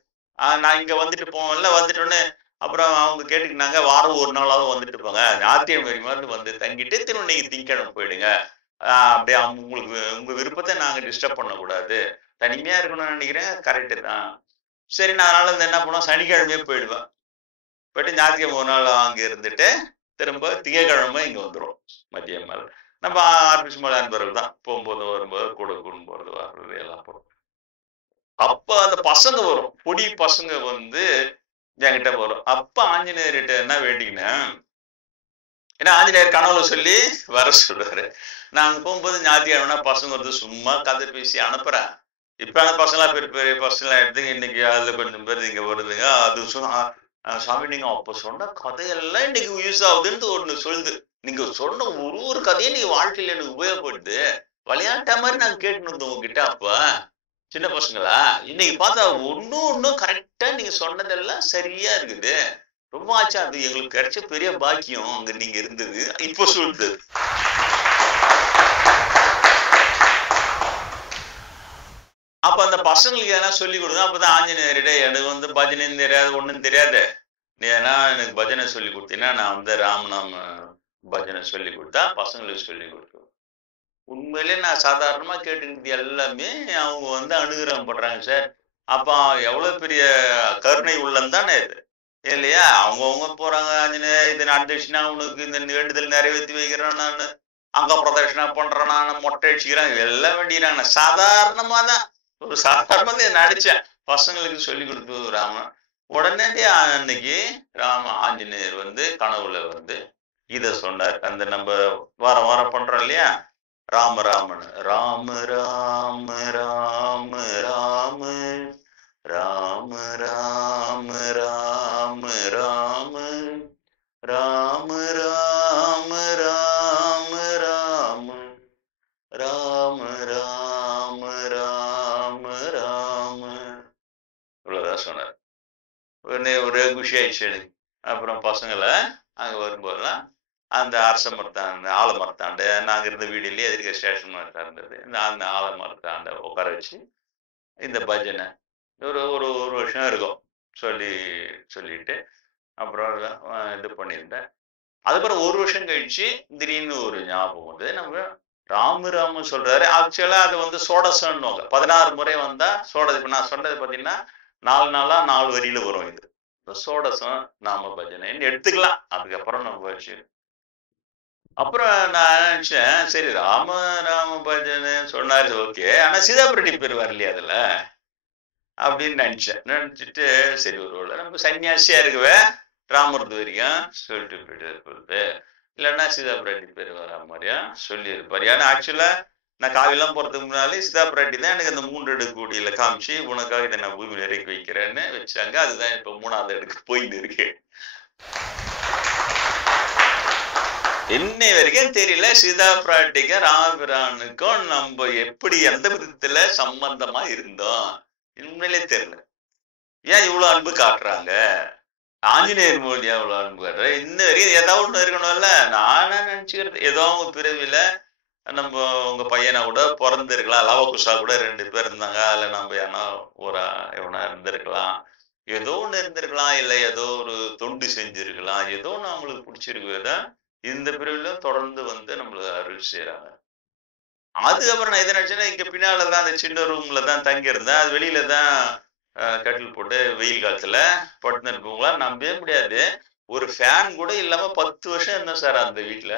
நான் இங்க வந்துட்டு போவேன்ல, வந்துட்டோன்னு அப்புறம் அவங்க கேட்டுக்கினாங்க, வாரம் ஒரு நாளாவது வந்துட்டு போங்க, ஞாயிற்றுக்கிழமை மாதிரி தங்கிட்டு திரும்ப நீங்க திங்கக்கிழமை போயிடுங்க. அப்படியே உங்களுக்கு உங்க விருப்பத்தை நாங்க டிஸ்டர்ப் பண்ணக்கூடாது, தனிமையா இருக்கணும்னு நினைக்கிறேன். கரெக்டு தான். சரி, நான் அதனால என்ன பண்ணுவோம், சனிக்கிழமையே போயிடுவேன். போயிட்டு ஞாயிற்றுக்கிழமை ஒரு நாள் அங்க இருந்துட்டு திரும்ப திங்கக்கிழமை இங்க வந்துடும் மதியம் மேல. நம்ம ஆர்பிஸ் மேல அன்பர்கள் தான், போகும்போது வரும்போது கூட கூடும் போறது வர்றது எல்லாம் போடும். அப்ப அந்த பசங்க வரும், பொடி பசங்க என்கிட்ட வரும். அப்ப ஆஞ்சநேயர்கிட்ட என்ன வேண்டிங்கன்னா, ஏன்னா ஆஞ்சநேயர் கனவுல சொல்லி வர சொல்றாரு. நாங்க போகும்போது ஞாயிற்றுக்கிழமை பசங்க சும்மா கதை பேசி அனுப்புறேன். இப்ப அந்த பசங்களா பெரிய பெரிய பசங்களா எடுத்துங்க, இன்னைக்கு அதுல கொஞ்சம் பேர் இங்க வருதுங்க. அது சாமி நீங்க அப்ப சொன்ன கதையெல்லாம் இன்னைக்கு யூஸ் ஆகுதுன்னு ஒண்ணு சொல்லுது. நீங்க சொன்ன ஒரு கதையும் நீங்க வாழ்க்கையில எனக்கு உபயோகப்படுது, விளையாட்ட மாதிரி நாங்க கேட்டுன்னு இருந்தோம் உங்ககிட்ட. அப்ப சின்ன பசங்களா, இன்னைக்கு பார்த்தா ஒன்னும் கரெக்டா நீங்க சொன்னதெல்லாம் சரியா இருக்குது. ரொம்ப ஆச்சா, அது எங்களுக்கு கிடைச்ச பெரிய பாக்கியம் அங்க நீங்க இருந்தது. இப்ப சொல்லுது. அப்ப அந்த பசங்களுக்கு எதனா சொல்லி கொடுங்க. அப்பதான் ஆஞ்சநேயரிட எனக்கு பஜனையும் தெரியாது, ஒண்ணும் தெரியாது, நீ ஏன்னா எனக்கு பஜனை சொல்லி கொடுத்தீங்கன்னா நான் ராமநாம பஜனை சொல்லி கொடுத்தா பசங்களுக்கு சொல்லி கொடுக்கும். உண்மையிலே நான் சாதாரணமா கேட்டுக்கிட்டு எல்லாமே அவங்க அனுகிரகம் பண்றாங்க சார். அப்ப எவ்வளவு பெரிய கருணை உள்ளம் தானே இது, இல்லையா? அவங்கவுங்க போறாங்க, ஆஞ்சநேயர் இது நடந்துச்சுன்னா உனக்கு இந்த வேண்டுதல் நிறைவேற்றி வைக்கிறேன், நான் அங்க பிரதட்சணா பண்றேன், நான் மொட்டை அடிச்சுக்கிறேன், எல்லாம் வேண்டிக்கிறாங்க. சாதாரணமா தான் ஒரு சாதாரணமா நடிச்சேன், பசங்களுக்கு சொல்லி கொடுத்து ராமன். உடனே அன்னைக்கு ஆஞ்சநேயர் கனவுல இத சொன்னார். அந்த நம்ம வாரம் வாரம் பண்றோம் இல்லையா, ராம ராமன், ராம ராம ராம ராம ராம ராம ராம ராம ராம ராம ராம ராம ராம ராம ராம ராம. இவ்வளவுதான் சொன்னார். உடனே ஒரே குஷி ஆயிடுச்சு எனக்கு. அப்புறம் பசங்களை அங்க வரும்போதெல்லாம் அந்த அரச மரத்தாண்ட ஆலமரத்தாண்ட, நாங்க இருந்த வீடுலயே எதிர்க்க ஸ்டேஷன் இருந்தது, அந்த ஆலமரத்தாண்ட உட்கார வச்சு இந்த பஜனை ஒரு ஒரு ஒரு வருஷம் இருக்கும் சொல்லிட்டு அப்புறம் இது பண்ணியிருந்தேன். அதுக்கப்புறம் ஒரு வருஷம் கழிச்சு திடீர்னு ஒரு ஞாபகம் நம்ம ராம சொல்றாரு. ஆக்சுவலா அது சோடசன்னுவாங்க. 16 முறை வந்தா சோடசம். இப்ப நான் சொன்னது பாத்தீங்கன்னா 4 நாளா 4 வரியில வரும். இது சோடசம் நாம பஜனைன்னு எடுத்துக்கலாம். அதுக்கப்புறம் நம்ம வச்சு அப்புறம் நான் நினைச்சேன், சரி ராம பஜனை சொன்னாரு, ஓகே, ஆனா சீதாபுரட்டி பேர் வரலையா அதுல அப்படின்னு நினைச்சிட்டு, சரி ஒரு நம்ம சன்னியாசியா இருக்குவே ராமர் வரைக்கும் சொல்லிட்டு போயிட்டு இல்லைன்னா சீதா பிராட்டி பேர் வரா மாதிரியா சொல்லியிருப்பார். ஏன்னா ஆக்சுவலா நான் காவியெல்லாம் போறதுக்கு முன்னாலே சீதா பிராட்டி தான் எனக்கு அந்த 3 அடுக்கு கூடியில காமிச்சு உனக்காக இதை நான் பூமியில இறக்கி வைக்கிறேன்னு வச்சாங்க. அதுதான் இப்ப 3வது அடுக்கு போயிட்டு இருக்கு. இன்னை வரைக்கும் தெரியல சீதா பிராட்டிக்கும் ராமபிரானுக்கும் நம்ம எப்படி எந்த விதத்துல சம்பந்தமா இருந்தோம் உண்மையிலே தெரியல. ஏன் இவ்வளவு அன்பு காட்டுறாங்க? ஆஞ்சநேயர் மூலியா இவ்வளவு அன்பு காட்டுற இன்ன வரைக்கும் ஏதாவது ஒண்ணு இருக்கணும்ல. நானா நினைச்சுக்கிறது ஏதோ அவங்க பிறவில நம்ம உங்க பையனை கூட பிறந்திருக்கலாம், லவகுஷா கூட 2 பேர் இருந்தாங்க, அதுல நம்ம ஏன்னா எவனா இருந்திருக்கலாம், ஏதோ ஒண்ணு இருந்திருக்கலாம், இல்ல ஏதோ ஒரு தொண்டு செஞ்சிருக்கலாம், ஏதோ ஒண்ணு அவங்களுக்கு பிடிச்சிருக்குதான் இந்த பிரிவுல தொடர்ந்து வந்து நம்மள அருள் செய்யறாங்க. அதுக்கப்புறம் நான் எதை நினைச்சேன்னா இங்க பின்னாலதான் அந்த சின்ன ரூம்ல தான் தங்கி இருந்தேன். அது வெளியில தான் கட்டில் போட்டு வெயில் காலத்துல படுத்து இருப்பவங்களா நம்பவே முடியாது. ஒரு ஃபேன் கூட இல்லாம 10 வருஷம் இருந்தேன் சார் அந்த வீட்டுல.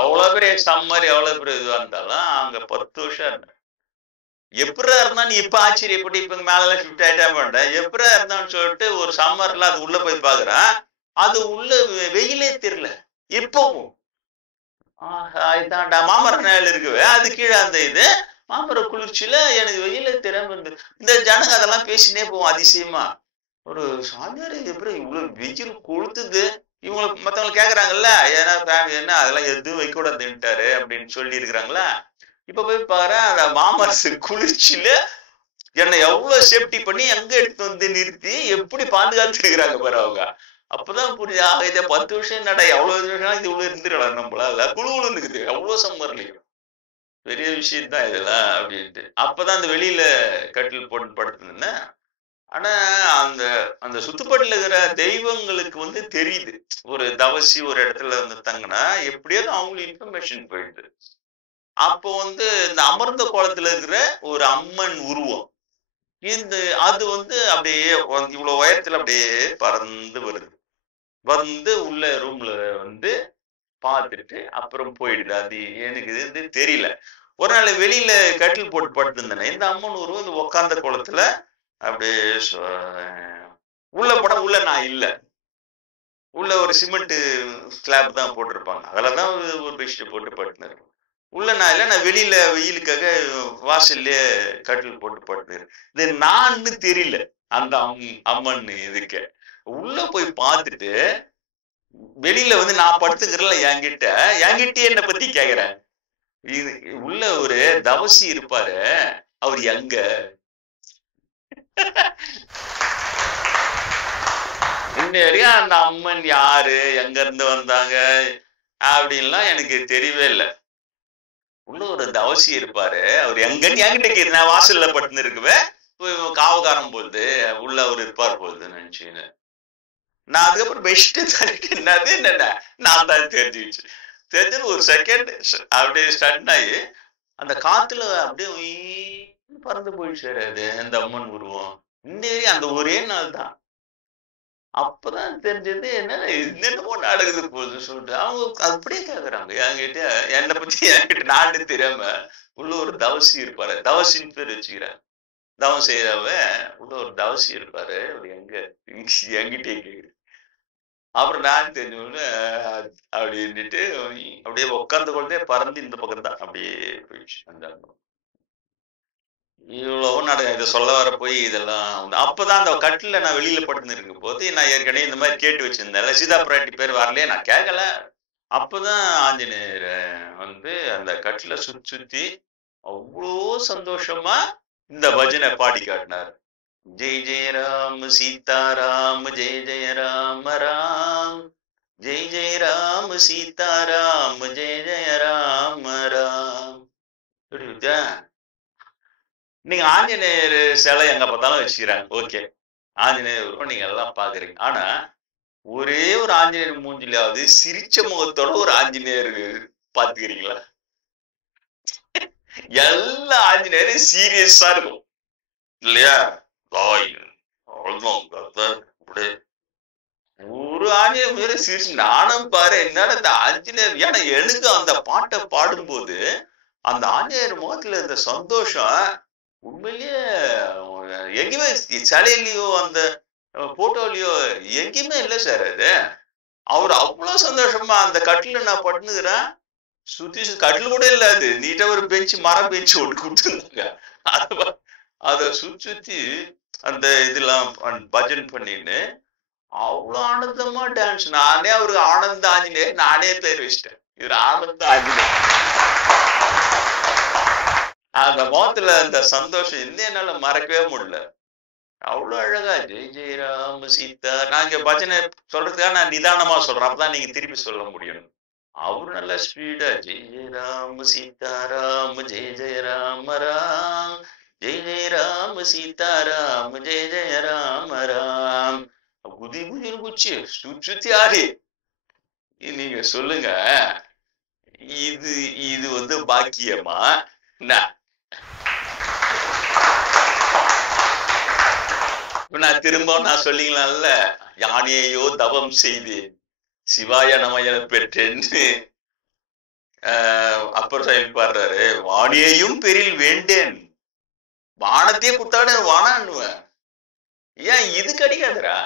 அவ்வளவு பெரிய சம்மர் எவ்வளவு பெரிய இதுவா இருந்தாலும் அங்க 10 வருஷம் இருந்தேன். எப்படா இருந்தா நீ இப்ப ஆச்சரியப்பட்டு இப்ப மேல ஷிஃப்ட் ஆயிட்டா மாட்டேன். எப்படா இருந்தான்னு சொல்லிட்டு ஒரு சம்மர்ல அது உள்ள போய் பாக்குறேன், அது உள்ள வெயிலே தெரியல. இப்பவும் இதான்டா மாமர நிழல் இருக்குவே, அது கீழே அந்த இது மாமர குளிர்ச்சியில எனக்கு வெயில திறமை இருந்து இந்த ஜனங்க அதெல்லாம் பேசினே போவோம் அதிசயமா. ஒரு சாமியார் எப்படி இவ்வளவு வெயில் கொளுத்துது, இவங்களுக்கு மத்தவங்க கேக்குறாங்கல்ல ஏன்னா என்ன அதெல்லாம் எதுவும் வைக்க கூடாதுன்ட்டாரு அப்படின்னு சொல்லி இருக்கிறாங்களா. இப்ப போய் பாரு அந்த மாமரசு குளிர்ச்சியில என்னை எவ்வளவு சேஃப்டி பண்ணி எங்க எடுத்து வந்து நிறுத்தி எப்படி பாதுகாத்து இருக்கிறாங்க பாரு அவங்க. அப்பதான் புரியுது இதை 10 வருஷம் என்னடா எவ்வளவு வருஷம் இது இவ்வளவு இருந்துடலாம் நம்மளால குழுவுன்னு இருக்குது எவ்வளவு சம்மர்லையும் பெரிய விஷயம் தான் இதெல்லாம் அப்படின்ட்டு. அப்பதான் அந்த வெளியில கட்டில் போட்டு படுத்துருந்தேன். ஆனா அந்த அந்த சுத்துப்பட்டுல இருக்கிற தெய்வங்களுக்கு வந்து தெரியுது ஒரு தவசி ஒரு இடத்துல வந்து தங்கினா எப்படியாவது அவங்களுக்கு இன்ஃபர்மேஷன் போயிடுது. அப்போ வந்து இந்த அமர்ந்த கோலத்துல இருக்கிற ஒரு அம்மன் உருவம் அது வந்து அப்படியே இவ்வளவு உயரத்துல அப்படியே பறந்து வருது, வந்து உள்ள ரூம்ல வந்து பார்த்துட்டு அப்புறம் போயிடுது. அது எனக்கு இது தெரியல. ஒரு நாள் வெளியில கட்டில் போட்டு படுத்து இருந்தேன். இந்த அம்மன் உருவம் இந்த உக்காந்த கோலத்துல அப்படியே உள்ள போனா உள்ள நான் இல்லை, உள்ள ஒரு சிமெண்ட் ஸ்லாப் தான் போட்டிருப்பாங்க, அதுலதான் ஒரு பெட்ஷீட் போட்டு படுத்துனேன். உள்ள நான் இல்லை, நான் வெளியில வெயிலுக்காக வாசல்லே கட்டில் போட்டு படுத்துனேன். இது நான்னு தெரியல அந்த அம்மன் இதுக்கு. உள்ள போய் பார்த்துட்டு வெளியில வந்து நான் படுத்துக்கிறேன்ல என்கிட்ட என்னை பத்தி கேக்குறேன். இது உள்ள ஒரு தவசி இருப்பாரு, அவர் எங்க இன்ன அந்த அம்மன் யாரு எங்க இருந்து வந்தாங்க அப்படின்லாம் எனக்கு தெரியவே இல்லை. உள்ள ஒரு தவசி இருப்பாரு, அவர் எங்கன்னு என்கிட்ட கேட்டு நான் வாசல்ல படுத்துன்னு இருக்குவேன், காவகாரம் போகுது உள்ள அவர் இருப்பார் போகுது நினைச்சுன்னு. நான் அதுக்கப்புறம் பெஸ்ட் தள்ளிட்டு என்னது என்னென்ன நான் தான் தெரிஞ்சுக்கிச்சு. தெரிஞ்சு ஒரு செகண்ட் அப்படியே ஸ்டன் ஆகி அந்த காத்துல அப்படியே பறந்து போயிடுச்சு அது அந்த அம்மன் உருவம். இந்த அந்த ஒரே நாள் தான். அப்பதான் தெரிஞ்சது என்னென்னமோ நடக்குது போகுது சொல்லிட்டு அவங்க அப்படியே கேக்குறாங்க என்கிட்ட, என்னை பத்தி என்கிட்ட நாடு தெரியாம. உள்ள ஒரு தவசி இருப்பாரு, தவசின்னு பேர் வச்சுக்கிறாங்க, தவம் செய்யறவ உள்ள ஒரு தவசி இருப்பாரு, அவர் எங்க என்கிட்டே கேக்குது. அப்புறம் நான் தெரிஞ்சோன்னு அப்படின்ட்டு அப்படியே உட்கார்ந்து கொண்டே பறந்து இந்த பக்கம் தான் அப்படியே போயிடுச்சு. அந்த இவ்வளவு இதை சொல்ல வர போய் இதெல்லாம் அப்பதான் அந்த கட்டில நான் வெளியில படுத்துன்னு இருக்கும் போது நான் ஏற்கனவே இந்த மாதிரி கேட்டு வச்சிருந்தேன், சீதா பிராட்டி பேர் வரலையே, நான் கேட்கல. அப்பதான் ஆஞ்சநேயர் வந்து அந்த கட்டில சுத்தி அவ்வளோ சந்தோஷமா இந்த பஜனை பாடி காட்டினார். ஜெய் ஜெய ராம் சீதாராம் ஜெய ஜெய ராம ராம், ஜெய் ஜெய ராம் சீதாராம் ஜெய ஜெய ராம ராம். நீங்க ஆஞ்சநேயர் சிலை எங்க பார்த்தாலும் வச்சுக்கிறாங்க, ஓகே ஆஞ்சநேயர் உருவம் நீங்க எல்லாம் பாக்குறீங்க. ஆனா ஒரே ஒரு ஆஞ்சநேயர் மூஞ்சிலாவது சிரிச்ச முகத்தோட ஒரு ஆஞ்சநேயர் பாத்துக்கிறீங்களா? எல்லா ஆஞ்சநேயரும் சீரியஸா இருக்கும் இல்லையா? ஒரு ஆஞ்சநேயர் சிரிச்சு நானும் பாரு என்னடா இந்த ஆஞ்சநேயர். ஏன்னா எனக்கு அந்த பாட்டை பாடும்போது அந்த ஆஞ்சநேயர் முகத்துல இருந்த சந்தோஷம் உண்மையிலேயே எங்கேயுமே சிலையிலயோ அந்த போட்டோலயோ எங்கேயுமே இல்லை சார். அது அவர் அவ்வளவு சந்தோஷமா அந்த கட்டில நான் பட்டுனுக்கிறேன். சுத்தி கட்டில் கூட இல்ல, அது நீட்டா ஒரு பெஞ்சு, மரம் பெஞ்சு ஒன்று கொடுத்துருந்தாங்க. அத சுத்தி அந்த இதெல்லாம் பஜன் பண்ணின்னு அவ்வளவு ஆனந்தமா டான்ஸ். நானே அவருக்கு ஆனந்த ஆஞ்சநேயர் நானே பேர் வச்சிட்டேன். இவர் ஆனந்த ஆஞ்சநேயர். அந்த முகத்துல அந்த சந்தோஷம் இன்னும் என்னால மறக்கவே முடியல. அவ்வளவு அழகா ஜெய் ஜெய் ராம சீதா. நாங்க பஜனை சொல்றதுக்காக நான் நிதானமா சொல்றேன், அப்பதான் நீங்க திருப்பி சொல்ல முடியும். அவரு நல்ல ஸ்பீடா ஜெய் ஜெய் ராம சீதாராம் ஜெய் ஜெய ராம ராம் ஜெய் ஜெய் ராம சீதாராம் ஜெய் ஜெய ராம ராம் குதி குதின்னு குச்சி சுத்தி ஆடி. நீங்க சொல்லுங்க, இது இது வந்து பாக்கியமா? நான் திரும்ப நான் சொல்லிக்கலாம்ல, யானையோ தவம் செய்தேன் சிவாய நமயன பெற்றேன்னு அப்பர் சாமி பாடுறாரு. வாணியையும் பெரில் வேண்டேன், வானத்தையே குத்தாட வானான்னுவேன். ஏன் இது கிடைக்காதுரா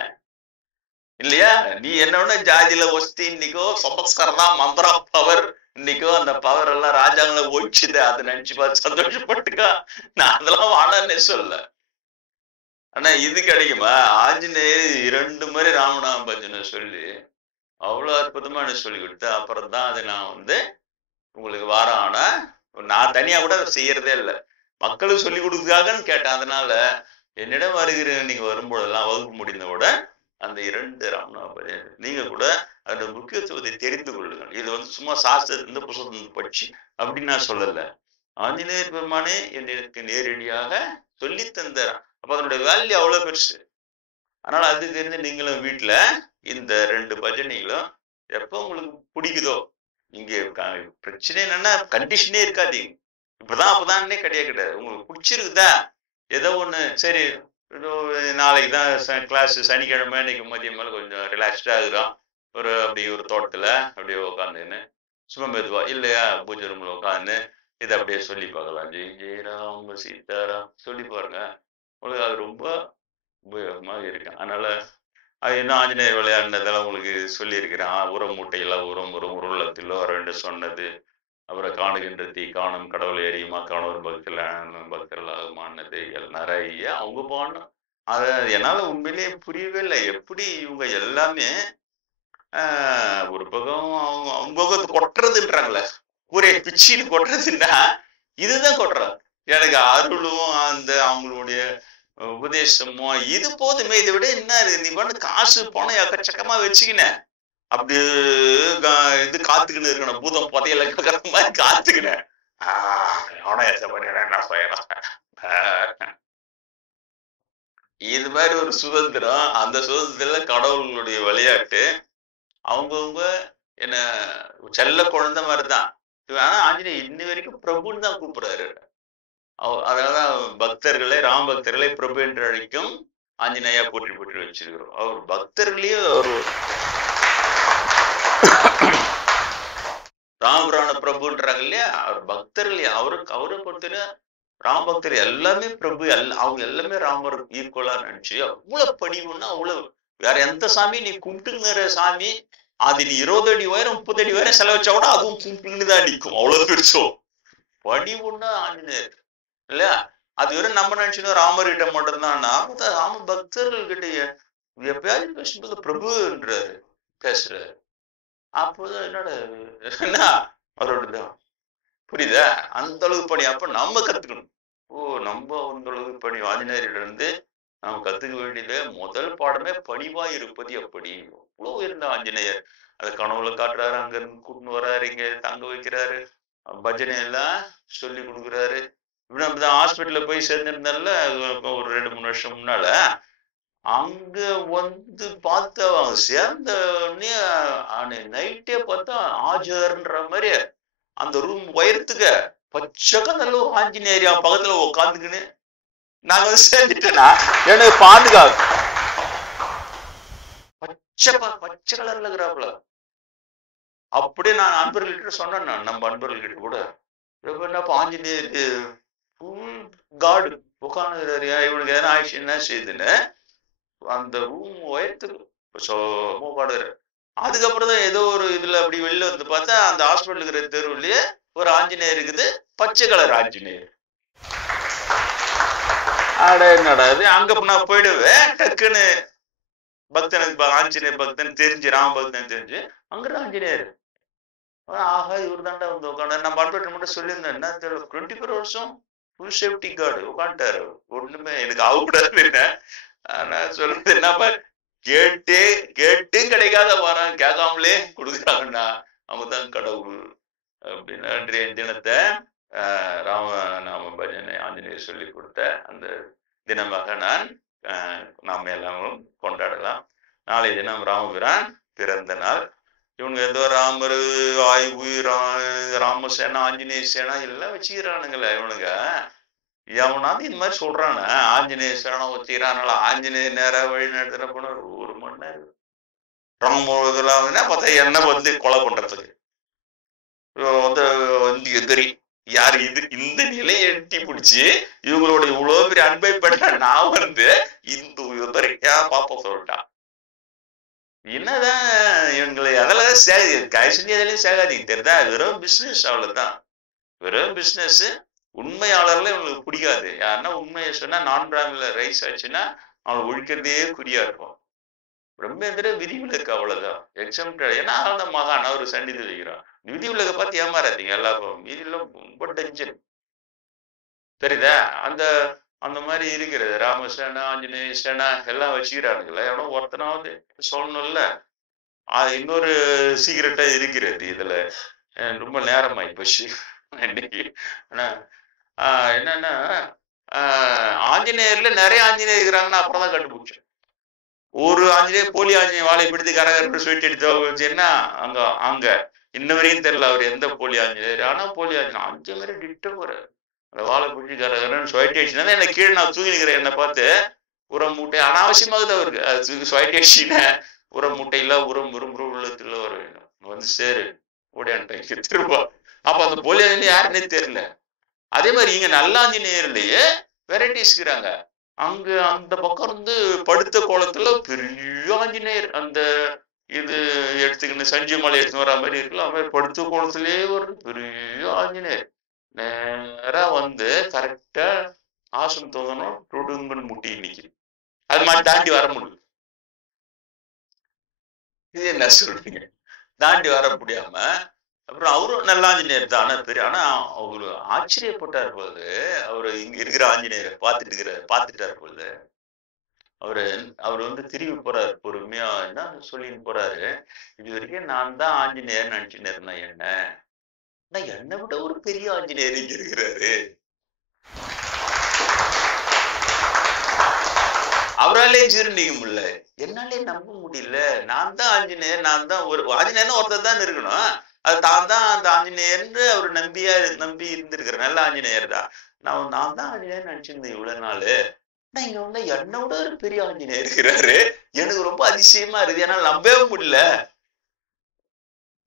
இல்லையா? நீ என்ன ஜாதியில ஒஸ்தி இன்னைக்கோ சமஸ்கரதா மந்திரா பவர், இன்னைக்கோ அந்த பவர் எல்லாம் ராஜாங்களை ஒழிச்சுது, அதை நினைச்சு பார்த்து சந்தோஷப்பட்டுக்கா. நான் அதெல்லாம் வானான்னே சொல்ல. ஆனா இது கிடைக்குமா? ஆஞ்சநேயர் 2 முறை ராமநாம பஜனை சொல்லி அவ்வளவு அற்புதமா சொல்லி கொடுத்து அப்புறம் தான் அதை நான் வந்து உங்களுக்கு வாரம். ஆனா நான் தனியா கூட அதை செய்யறதே இல்லை, மக்களுக்கு சொல்லி கொடுக்குறதுக்காகன்னு கேட்டேன். அதனால என்னிடம் வருகிற நீங்க வரும்போதெல்லாம் வகுப்பு முடிந்தவோட அந்த 2 ராமநாம பஜனை நீங்க கூட அதோட முக்கியத்துவத்தை தெரிந்து கொள்ளுங்கள். இது வந்து சும்மா சாஸ்திரத்திலிருந்து புத்தகத்திலிருந்து படிச்சு அப்படின்னு நான் சொல்லல. ஆஞ்சநேயர் பெருமானே எனக்கு நேரடியாக சொல்லி தந்தாரான். அப்ப அதனுடைய வேல்யூ அவ்வளவு பெருசு. அதனால அது தெரிஞ்சு நீங்களும் வீட்டுல இந்த 2 பஜனைகளும் எப்ப உங்களுக்கு பிடிக்குதோ, இங்க பிரச்சனை என்னன்னா கண்டிஷனே இருக்காதீங்க. இப்பதான் அப்பதானே கிடையாது. உங்களுக்கு பிடிச்சிருக்குதா ஏதோ ஒண்ணு, சரி ஏதோ நாளைக்கு தான் கிளாஸ், சனிக்கிழமை, இன்னைக்கு மதியம் மேல கொஞ்சம் ரிலாக்ஸ்டா இருக்கிறோம், ஒரு அப்படி ஒரு தோட்டத்துல அப்படியே உட்காந்துன்னு சும்மா மெதுவா இல்லையா பூஜை ரூம்ல உட்காந்து இதை அப்படியே சொல்லி பார்க்கலாம். ஜெய் ஜெய் ராம சீதாராம் சொல்லி பாருங்க, உங்களுக்கு அது ரொம்ப உபயோகமாக இருக்கு. அதனால அது என்ன ஆஞ்சநேயர் விளையாடினதெல்லாம் உங்களுக்கு சொல்லியிருக்கிறேன். உரம் மூட்டையெல்லாம் உரம் உரம் உருளத்திலோ 2 சொன்னது, அப்புறம் காணுகின்ற தீ காணும் கடவுளை எரியுமா காணவர் பக்தர்களாகுமானது நிறைய அவங்க பாடணும். அத என்னால உண்மையிலேயே புரியவே இல்லை, எப்படி இவங்க எல்லாமே ஒரு பக்கம் அவங்க கொட்டுறதுன்றாங்களே, கூரையை பிச்சின்னு கொட்டுறதுன்னா இதுதான் கொட்டுறாங்க. எனக்கு அருளும் அந்த அவங்களுடைய உபதேசமோ இது போதுமே, இதை விட என்ன நீ பண்ணு காசு பணம் எக்கச்சக்கமா வச்சுக்கினேன் அப்படி இது காத்துக்கின்னு இருக்கணும், பூதம் புதையல கேட்கற மாதிரி காத்துக்கினேன். என்ன செய்யலாம், இது மாதிரி ஒரு சுதந்திரம். அந்த சுதந்திரத்துல கடவுளுடைய விளையாட்டு. அவங்கவுங்க என்ன செல்ல குழந்தை மாதிரிதான். ஆனா ஆஞ்சநேயர் இன்ன வரைக்கும் பிரபுன்னு தான் கூப்பிடுறாரு. அதனாலதான் பக்தர்களை ராம பக்தர்களை பிரபு என்று அழைக்கும் ஆஞ்சநேயா போற்றி போற்றி வச்சிருக்கிறோம். அவர் பக்தர்களையே ஒரு ராமரான பிரபுன்றாங்க இல்லையா, அவர் பக்தர்களே அவரை பொறுத்தவரை ராம பக்தர் எல்லாமே பிரபு, அவங்க எல்லாமே ராமர் ஈக்குவலா நினைச்சு அவ்வளவு பணிவுன்னா அவ்வளவு. வேற எந்த சாமி நீ கும்பிட்டுங்கிற சாமி அது நீ 20 அடி உயரம் 30 அடி உயரம் செலவச்சா கூட அதுவும் கும்பிட்டுன்னு தான் நிற்கும், அவ்வளவு பெருசோம். பணிவுன்னா ஆஞ்சநேயர் இல்லையா? அது வரை நம்ம நினைச்சுன்னா ராமர்கிட்ட மட்டும்தான். ராம பக்தர்கள் கிட்ட எப்பயாவது பேசும்போது பிரபுன்றாரு பேசுறாரு. அப்போதான் என்ன அவரோடதான் புரியுதா? அந்த அளவுக்கு பணி அப்ப நம்ம கத்துக்கணும். நம்ம அந்த அளவுக்கு பணி ஆஞ்சநேயர்கிட்ட இருந்து நாம கத்துக்க வேண்டியது முதல் பாடமே பணிவா இருப்பது எப்படி. அவ்வளவு உயர்ந்த ஆஞ்சநேயர் அதை கனவுல காட்டுறாரு, அங்க இருந்து கூட்டின்னு வர்றாரு, இங்க தங்க வைக்கிறாரு, பஜனை எல்லாம் சொல்லி கொடுக்குறாரு. இப்படி அப்படிதான் ஹாஸ்பிட்டல்ல போய் சேர்ந்திருந்தால ஒரு 2-3 வருஷம் முன்னால அங்க வந்து பார்த்து அவங்க சேர்ந்த நைட்டே பார்த்தா ஆஜர்ன்ற மாதிரி அந்த ரூம் உயரத்துக்கு பச்சை நல்ல ஒரு ஆஞ்சநேயர் பக்கத்துல உட்காந்துக்கின்னு நாங்க வந்து சேர்ந்துட்டேன்னா எனக்கு பாதுகாப்பு பச்சை கலர்ல இருக்கிறாப்புல. அப்படியே நான் நண்பர்கள்கிட்ட சொன்னேன், நம்ம நண்பர்கள்கிட்ட கூட என்னப்பா ஆஞ்சநேயருக்கு ஃபுல் கார்டு உட்காந்துறாரு, இவனுக்கு எதனா ஆயிடுச்சு என்ன செய்யுதுன்னு அந்த ரூம் உயரத்துக்கு பாடுறாரு. அதுக்கப்புறம் தான் ஏதோ ஒரு இதுல அப்படி வெளில வந்து பார்த்தா அந்த ஹாஸ்பிட்டல் இருக்கிற தெருவுலயே ஒரு ஆஞ்சநேயர் இருக்குது, பச்சை கலர் ஆஞ்சநேயர். அட என்னடா இது, அங்க நான் போயிடுவேன். டக்குன்னு பக்தனுக்கு ஆஞ்சநேயர் பக்தன் தெரிஞ்சு, ராம பக்தன் தெரிஞ்சு அங்க ஆஞ்சநேயர். ஆஹா, இவர் தாண்டா வந்து உட்காந்து. நம்ம அட்வர்டைஸ் மட்டும் சொல்லியிருந்தேன், என்ன தெரியல, 24 வருஷம் ஃபுல் சேஃப்டி கார்டு உட்காந்துட்டாரு. ஒண்ணுமே எனக்கு ஆகக்கூடாது. ஆனா சொல்றது என்னப்பா, கேட்டு கிடைக்காத வரான், கேட்காமலே கொடுக்குறாங்கன்னா அவங்க தான் கடவுள் அப்படின்னு. அன்றைய தினத்தை ராமநாம பஜனை ஆஞ்சநேயர் சொல்லி கொடுத்த அந்த தினமாக நாம் எல்லாரும் கொண்டாடலாம். நாளைய தினம் ராமபிரான் பிறந்த நாள். இவங்க ஏதோ ராமர் ஆய்வு ராமசேனா ஆஞ்சநேய சேனா எல்லாம் வச்சுக்கிறானுங்களே இவனுங்க. எவனாவது இந்த மாதிரி சொல்றானே ஆஞ்சநேய சேனா வச்சுக்கிறானால ஆஞ்சநேய நேரா வழி நடத்துற போன 1 மணி நேரம் ராம பார்த்தா என்ன வந்து கொலை பண்றதுக்கு வந்து எதிரி யாரு இது, இந்த நிலையை எட்டி பிடிச்சி இவங்களோட இவ்வளவு பெரிய அன்பை பெற்ற நான் வந்து இந்து எதிரி பாப்பா சொல்லிட்டான். என்னதான் இவங்களை அதெல்லாம் செஞ்சு எதுலையும் சேகாதீங்க தெரியுதா, வெறும் பிசினஸ், அவ்வளவுதான், வெறும் பிசினஸ். உண்மையாளர்ல இவங்களுக்கு பிடிக்காது. யாருன்னா உண்மையை சொன்னா நான் பிராமில ரைஸ் ஆச்சுன்னா அவங்களுக்கு ஒழிக்கிறதே குறியா இருக்கும். ரொம்ப விதிவிலக்கு, அவ்வளவுதான் எக்ஸாம்பிள். ஏன்னா அவன் மகான் அவரு சண்டித்து வைக்கிறான். விதிவிலக்கை பார்த்து ஏமாறாதீங்க எல்லாரும். விதியில ரொம்ப டென்ஷன் தெரியுதா. அந்த அந்த மாதிரி இருக்கிறது. ராமசேனா ஆஞ்சநேய சேனா எல்லாம் வச்சுக்கிறானுங்களே, எவனோ ஒருத்தனாவது சொல்லணும்ல. இன்னொரு சீக்கிரட்டா இருக்கிறது இதுல. ரொம்ப நேரம் ஆயிப்போச்சு இன்னைக்கு. என்னன்னா ஆஞ்சநேயர்ல நிறைய ஆஞ்சநேயர் இருக்கிறாங்கன்னா அப்புறம் தான் கண்டுபிடிச்சு. ஒரு ஆஞ்சநேயர் போலி ஆஞ்சநேயர் வாழை பிடித்து கரகரன்னு சொல்லிட்டு எடுத்து அங்க அங்க இன்ன வரையும் தெரியல அவர் எந்த போலி ஆஞ்சநேயர். ஆனா போலி ஆஞ்சநேயர் 5 மாதிரி டிட்ட போறாரு. அந்த வாழை பிடிச்சி கரகரன்னு சொல்லிட்டு அடிச்சுன்னா எனக்கு கீழே நான் தூங்கி நிற்கிறேன். என்னை பார்த்து உரம் மூட்டை அனாவசியமாக அவருக்கு அது சொல்லிட்டு அடிச்சுன்னா உரம் மூட்டையில உரம் உள்ளத்துல வர வேண்டும் வந்து சேரு ஓடியான்ட்டு திரும்ப. அப்ப அந்த போலி ஆஞ்சநேயர் யாருன்னே தெரியல. அதே மாதிரி இங்க நல்ல ஆஞ்சநேயர்லயே வெரைட்டிஸ் இருக்கிறாங்க. அங்க அந்த பக்கம் இருந்து படுத்த கோலத்துல பெரிய ஆஞ்சநேயர், அந்த இது எடுத்துக்கின்னு சஞ்சீவ் மலை எடுத்துன்னு வர மாதிரி இருக்குல்ல, அது மாதிரி படுத்த கோலத்திலேயே ஒரு பெரிய ஆஞ்சநேயர் நேரா வந்து கரெக்டா ஆசனம் தோந்தணும் டுடுங்கன்னு முட்டி நிக்கி. அது மாதிரி தாண்டி வர முடியும். இது என்ன சொல்றீங்க, தாண்டி வர முடியாம அப்புறம் அவரும் நல்ல ஆஞ்சநேயர் தான். ஆனா பெரிய ஆனா அவரு ஆச்சரியப்பட்டார் பொழுது, அவரு இங்க இருக்கிற ஆஞ்சநேயரை பார்த்துட்டார் பொழுது அவர் வந்து திரும்பி போறாரு பொறுமையா. என்ன சொல்லின்னு போறாரு, இது வரைக்கும் நான் தான் ஆஞ்சநேயர் நினைச்சுன்னு இருந்தேன். என்னை விட ஒரு பெரிய ஆஞ்சநேயர் இங்க இருக்கிறாரு. அவராலே ஜீர்ணிக்க முடியல, என்னாலே நம்ப முடியல. நான் தான் ஆஞ்சநேயர், நான் தான் ஒரு ஆஞ்சநேயர்னு ஒருத்தர் தான் இருக்கணும். அது தான் அந்த ஆஞ்சநேயர்ன்னு அவர் நம்பி இருந்திருக்கிற நல்ல ஆஞ்சநேயர் தான். நான் தான் ஆஞ்சநேயர் நினைச்சிருந்தேன் இவ்வளவு நாள். இங்க வந்து என்னோட ஒரு பெரிய ஆஞ்சநேயர் இருக்கிறாரு. எனக்கு ரொம்ப அதிசயமா இருக்குது, ஏன்னா நம்பவே முடியல.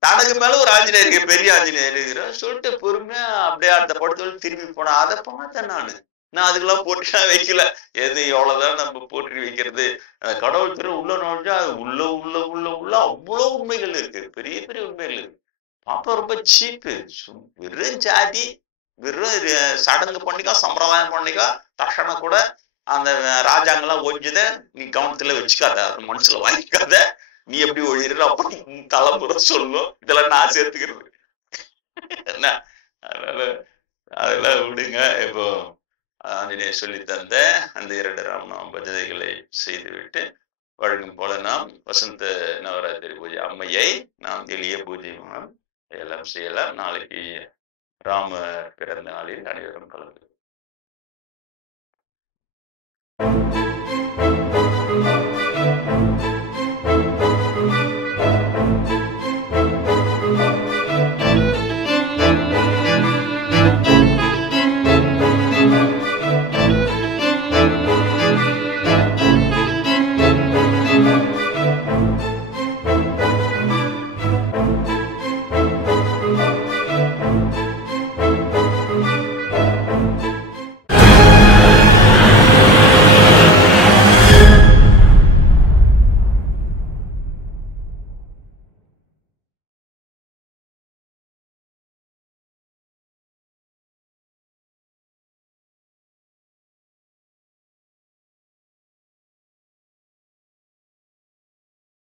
தனக்கு மேல ஒரு ஆஞ்சநேயருக்கு பெரிய ஆஞ்சநேயர் இருக்கிறார் சொல்லிட்டு பொறுமையா அப்படியே அந்த படத்தோடு திரும்பி போனா. அதை பார்த்தேன் நான் அதுக்கெல்லாம் போட்டு வைக்கல. எது எவ்வளவுதான் நம்ம போட்டு வைக்கிறது. அந்த கடவுள் திரு உள்ள நோஞ்சா உள்ள உள்ள உள்ள உள்ள அவ்வளவு உண்மைகள் இருக்கு, பெரிய பெரிய உண்மைகள் இருக்கு. அப்ப ரொம்ப சீப்பு, வெறும் ஜாதி, வெறும் சடங்கு பண்ணிக்கோ, சம்பிரதாயம் பண்ணிக்கோ, தட்சணை கூட அந்த ராஜாங்கெல்லாம் ஒழிஞ்சத நீ கவனத்துல வச்சுக்காத, அது மனசுல வாங்கிக்காத. நீ எப்படி ஒழிற அப்படி தலைமுறை சொல்லும். இதெல்லாம் நான் சேர்த்துக்கிறது என்ன. அதெல்லாம் விடுங்க. இப்போ ஆஞ்சநேயர் சொல்லி தந்த அந்த 2 ராமநாம பஜனைகளை செய்துவிட்டு வழங்கும் போல நாம் வசந்த நவராத்திரி பூஜை அம்மையை நாம் எளிய பூஜை மூலம் எல்லாம் செய்யலாம். நாளைக்கு ராம பிறந்த நாளில் அனைவரும் கலந்து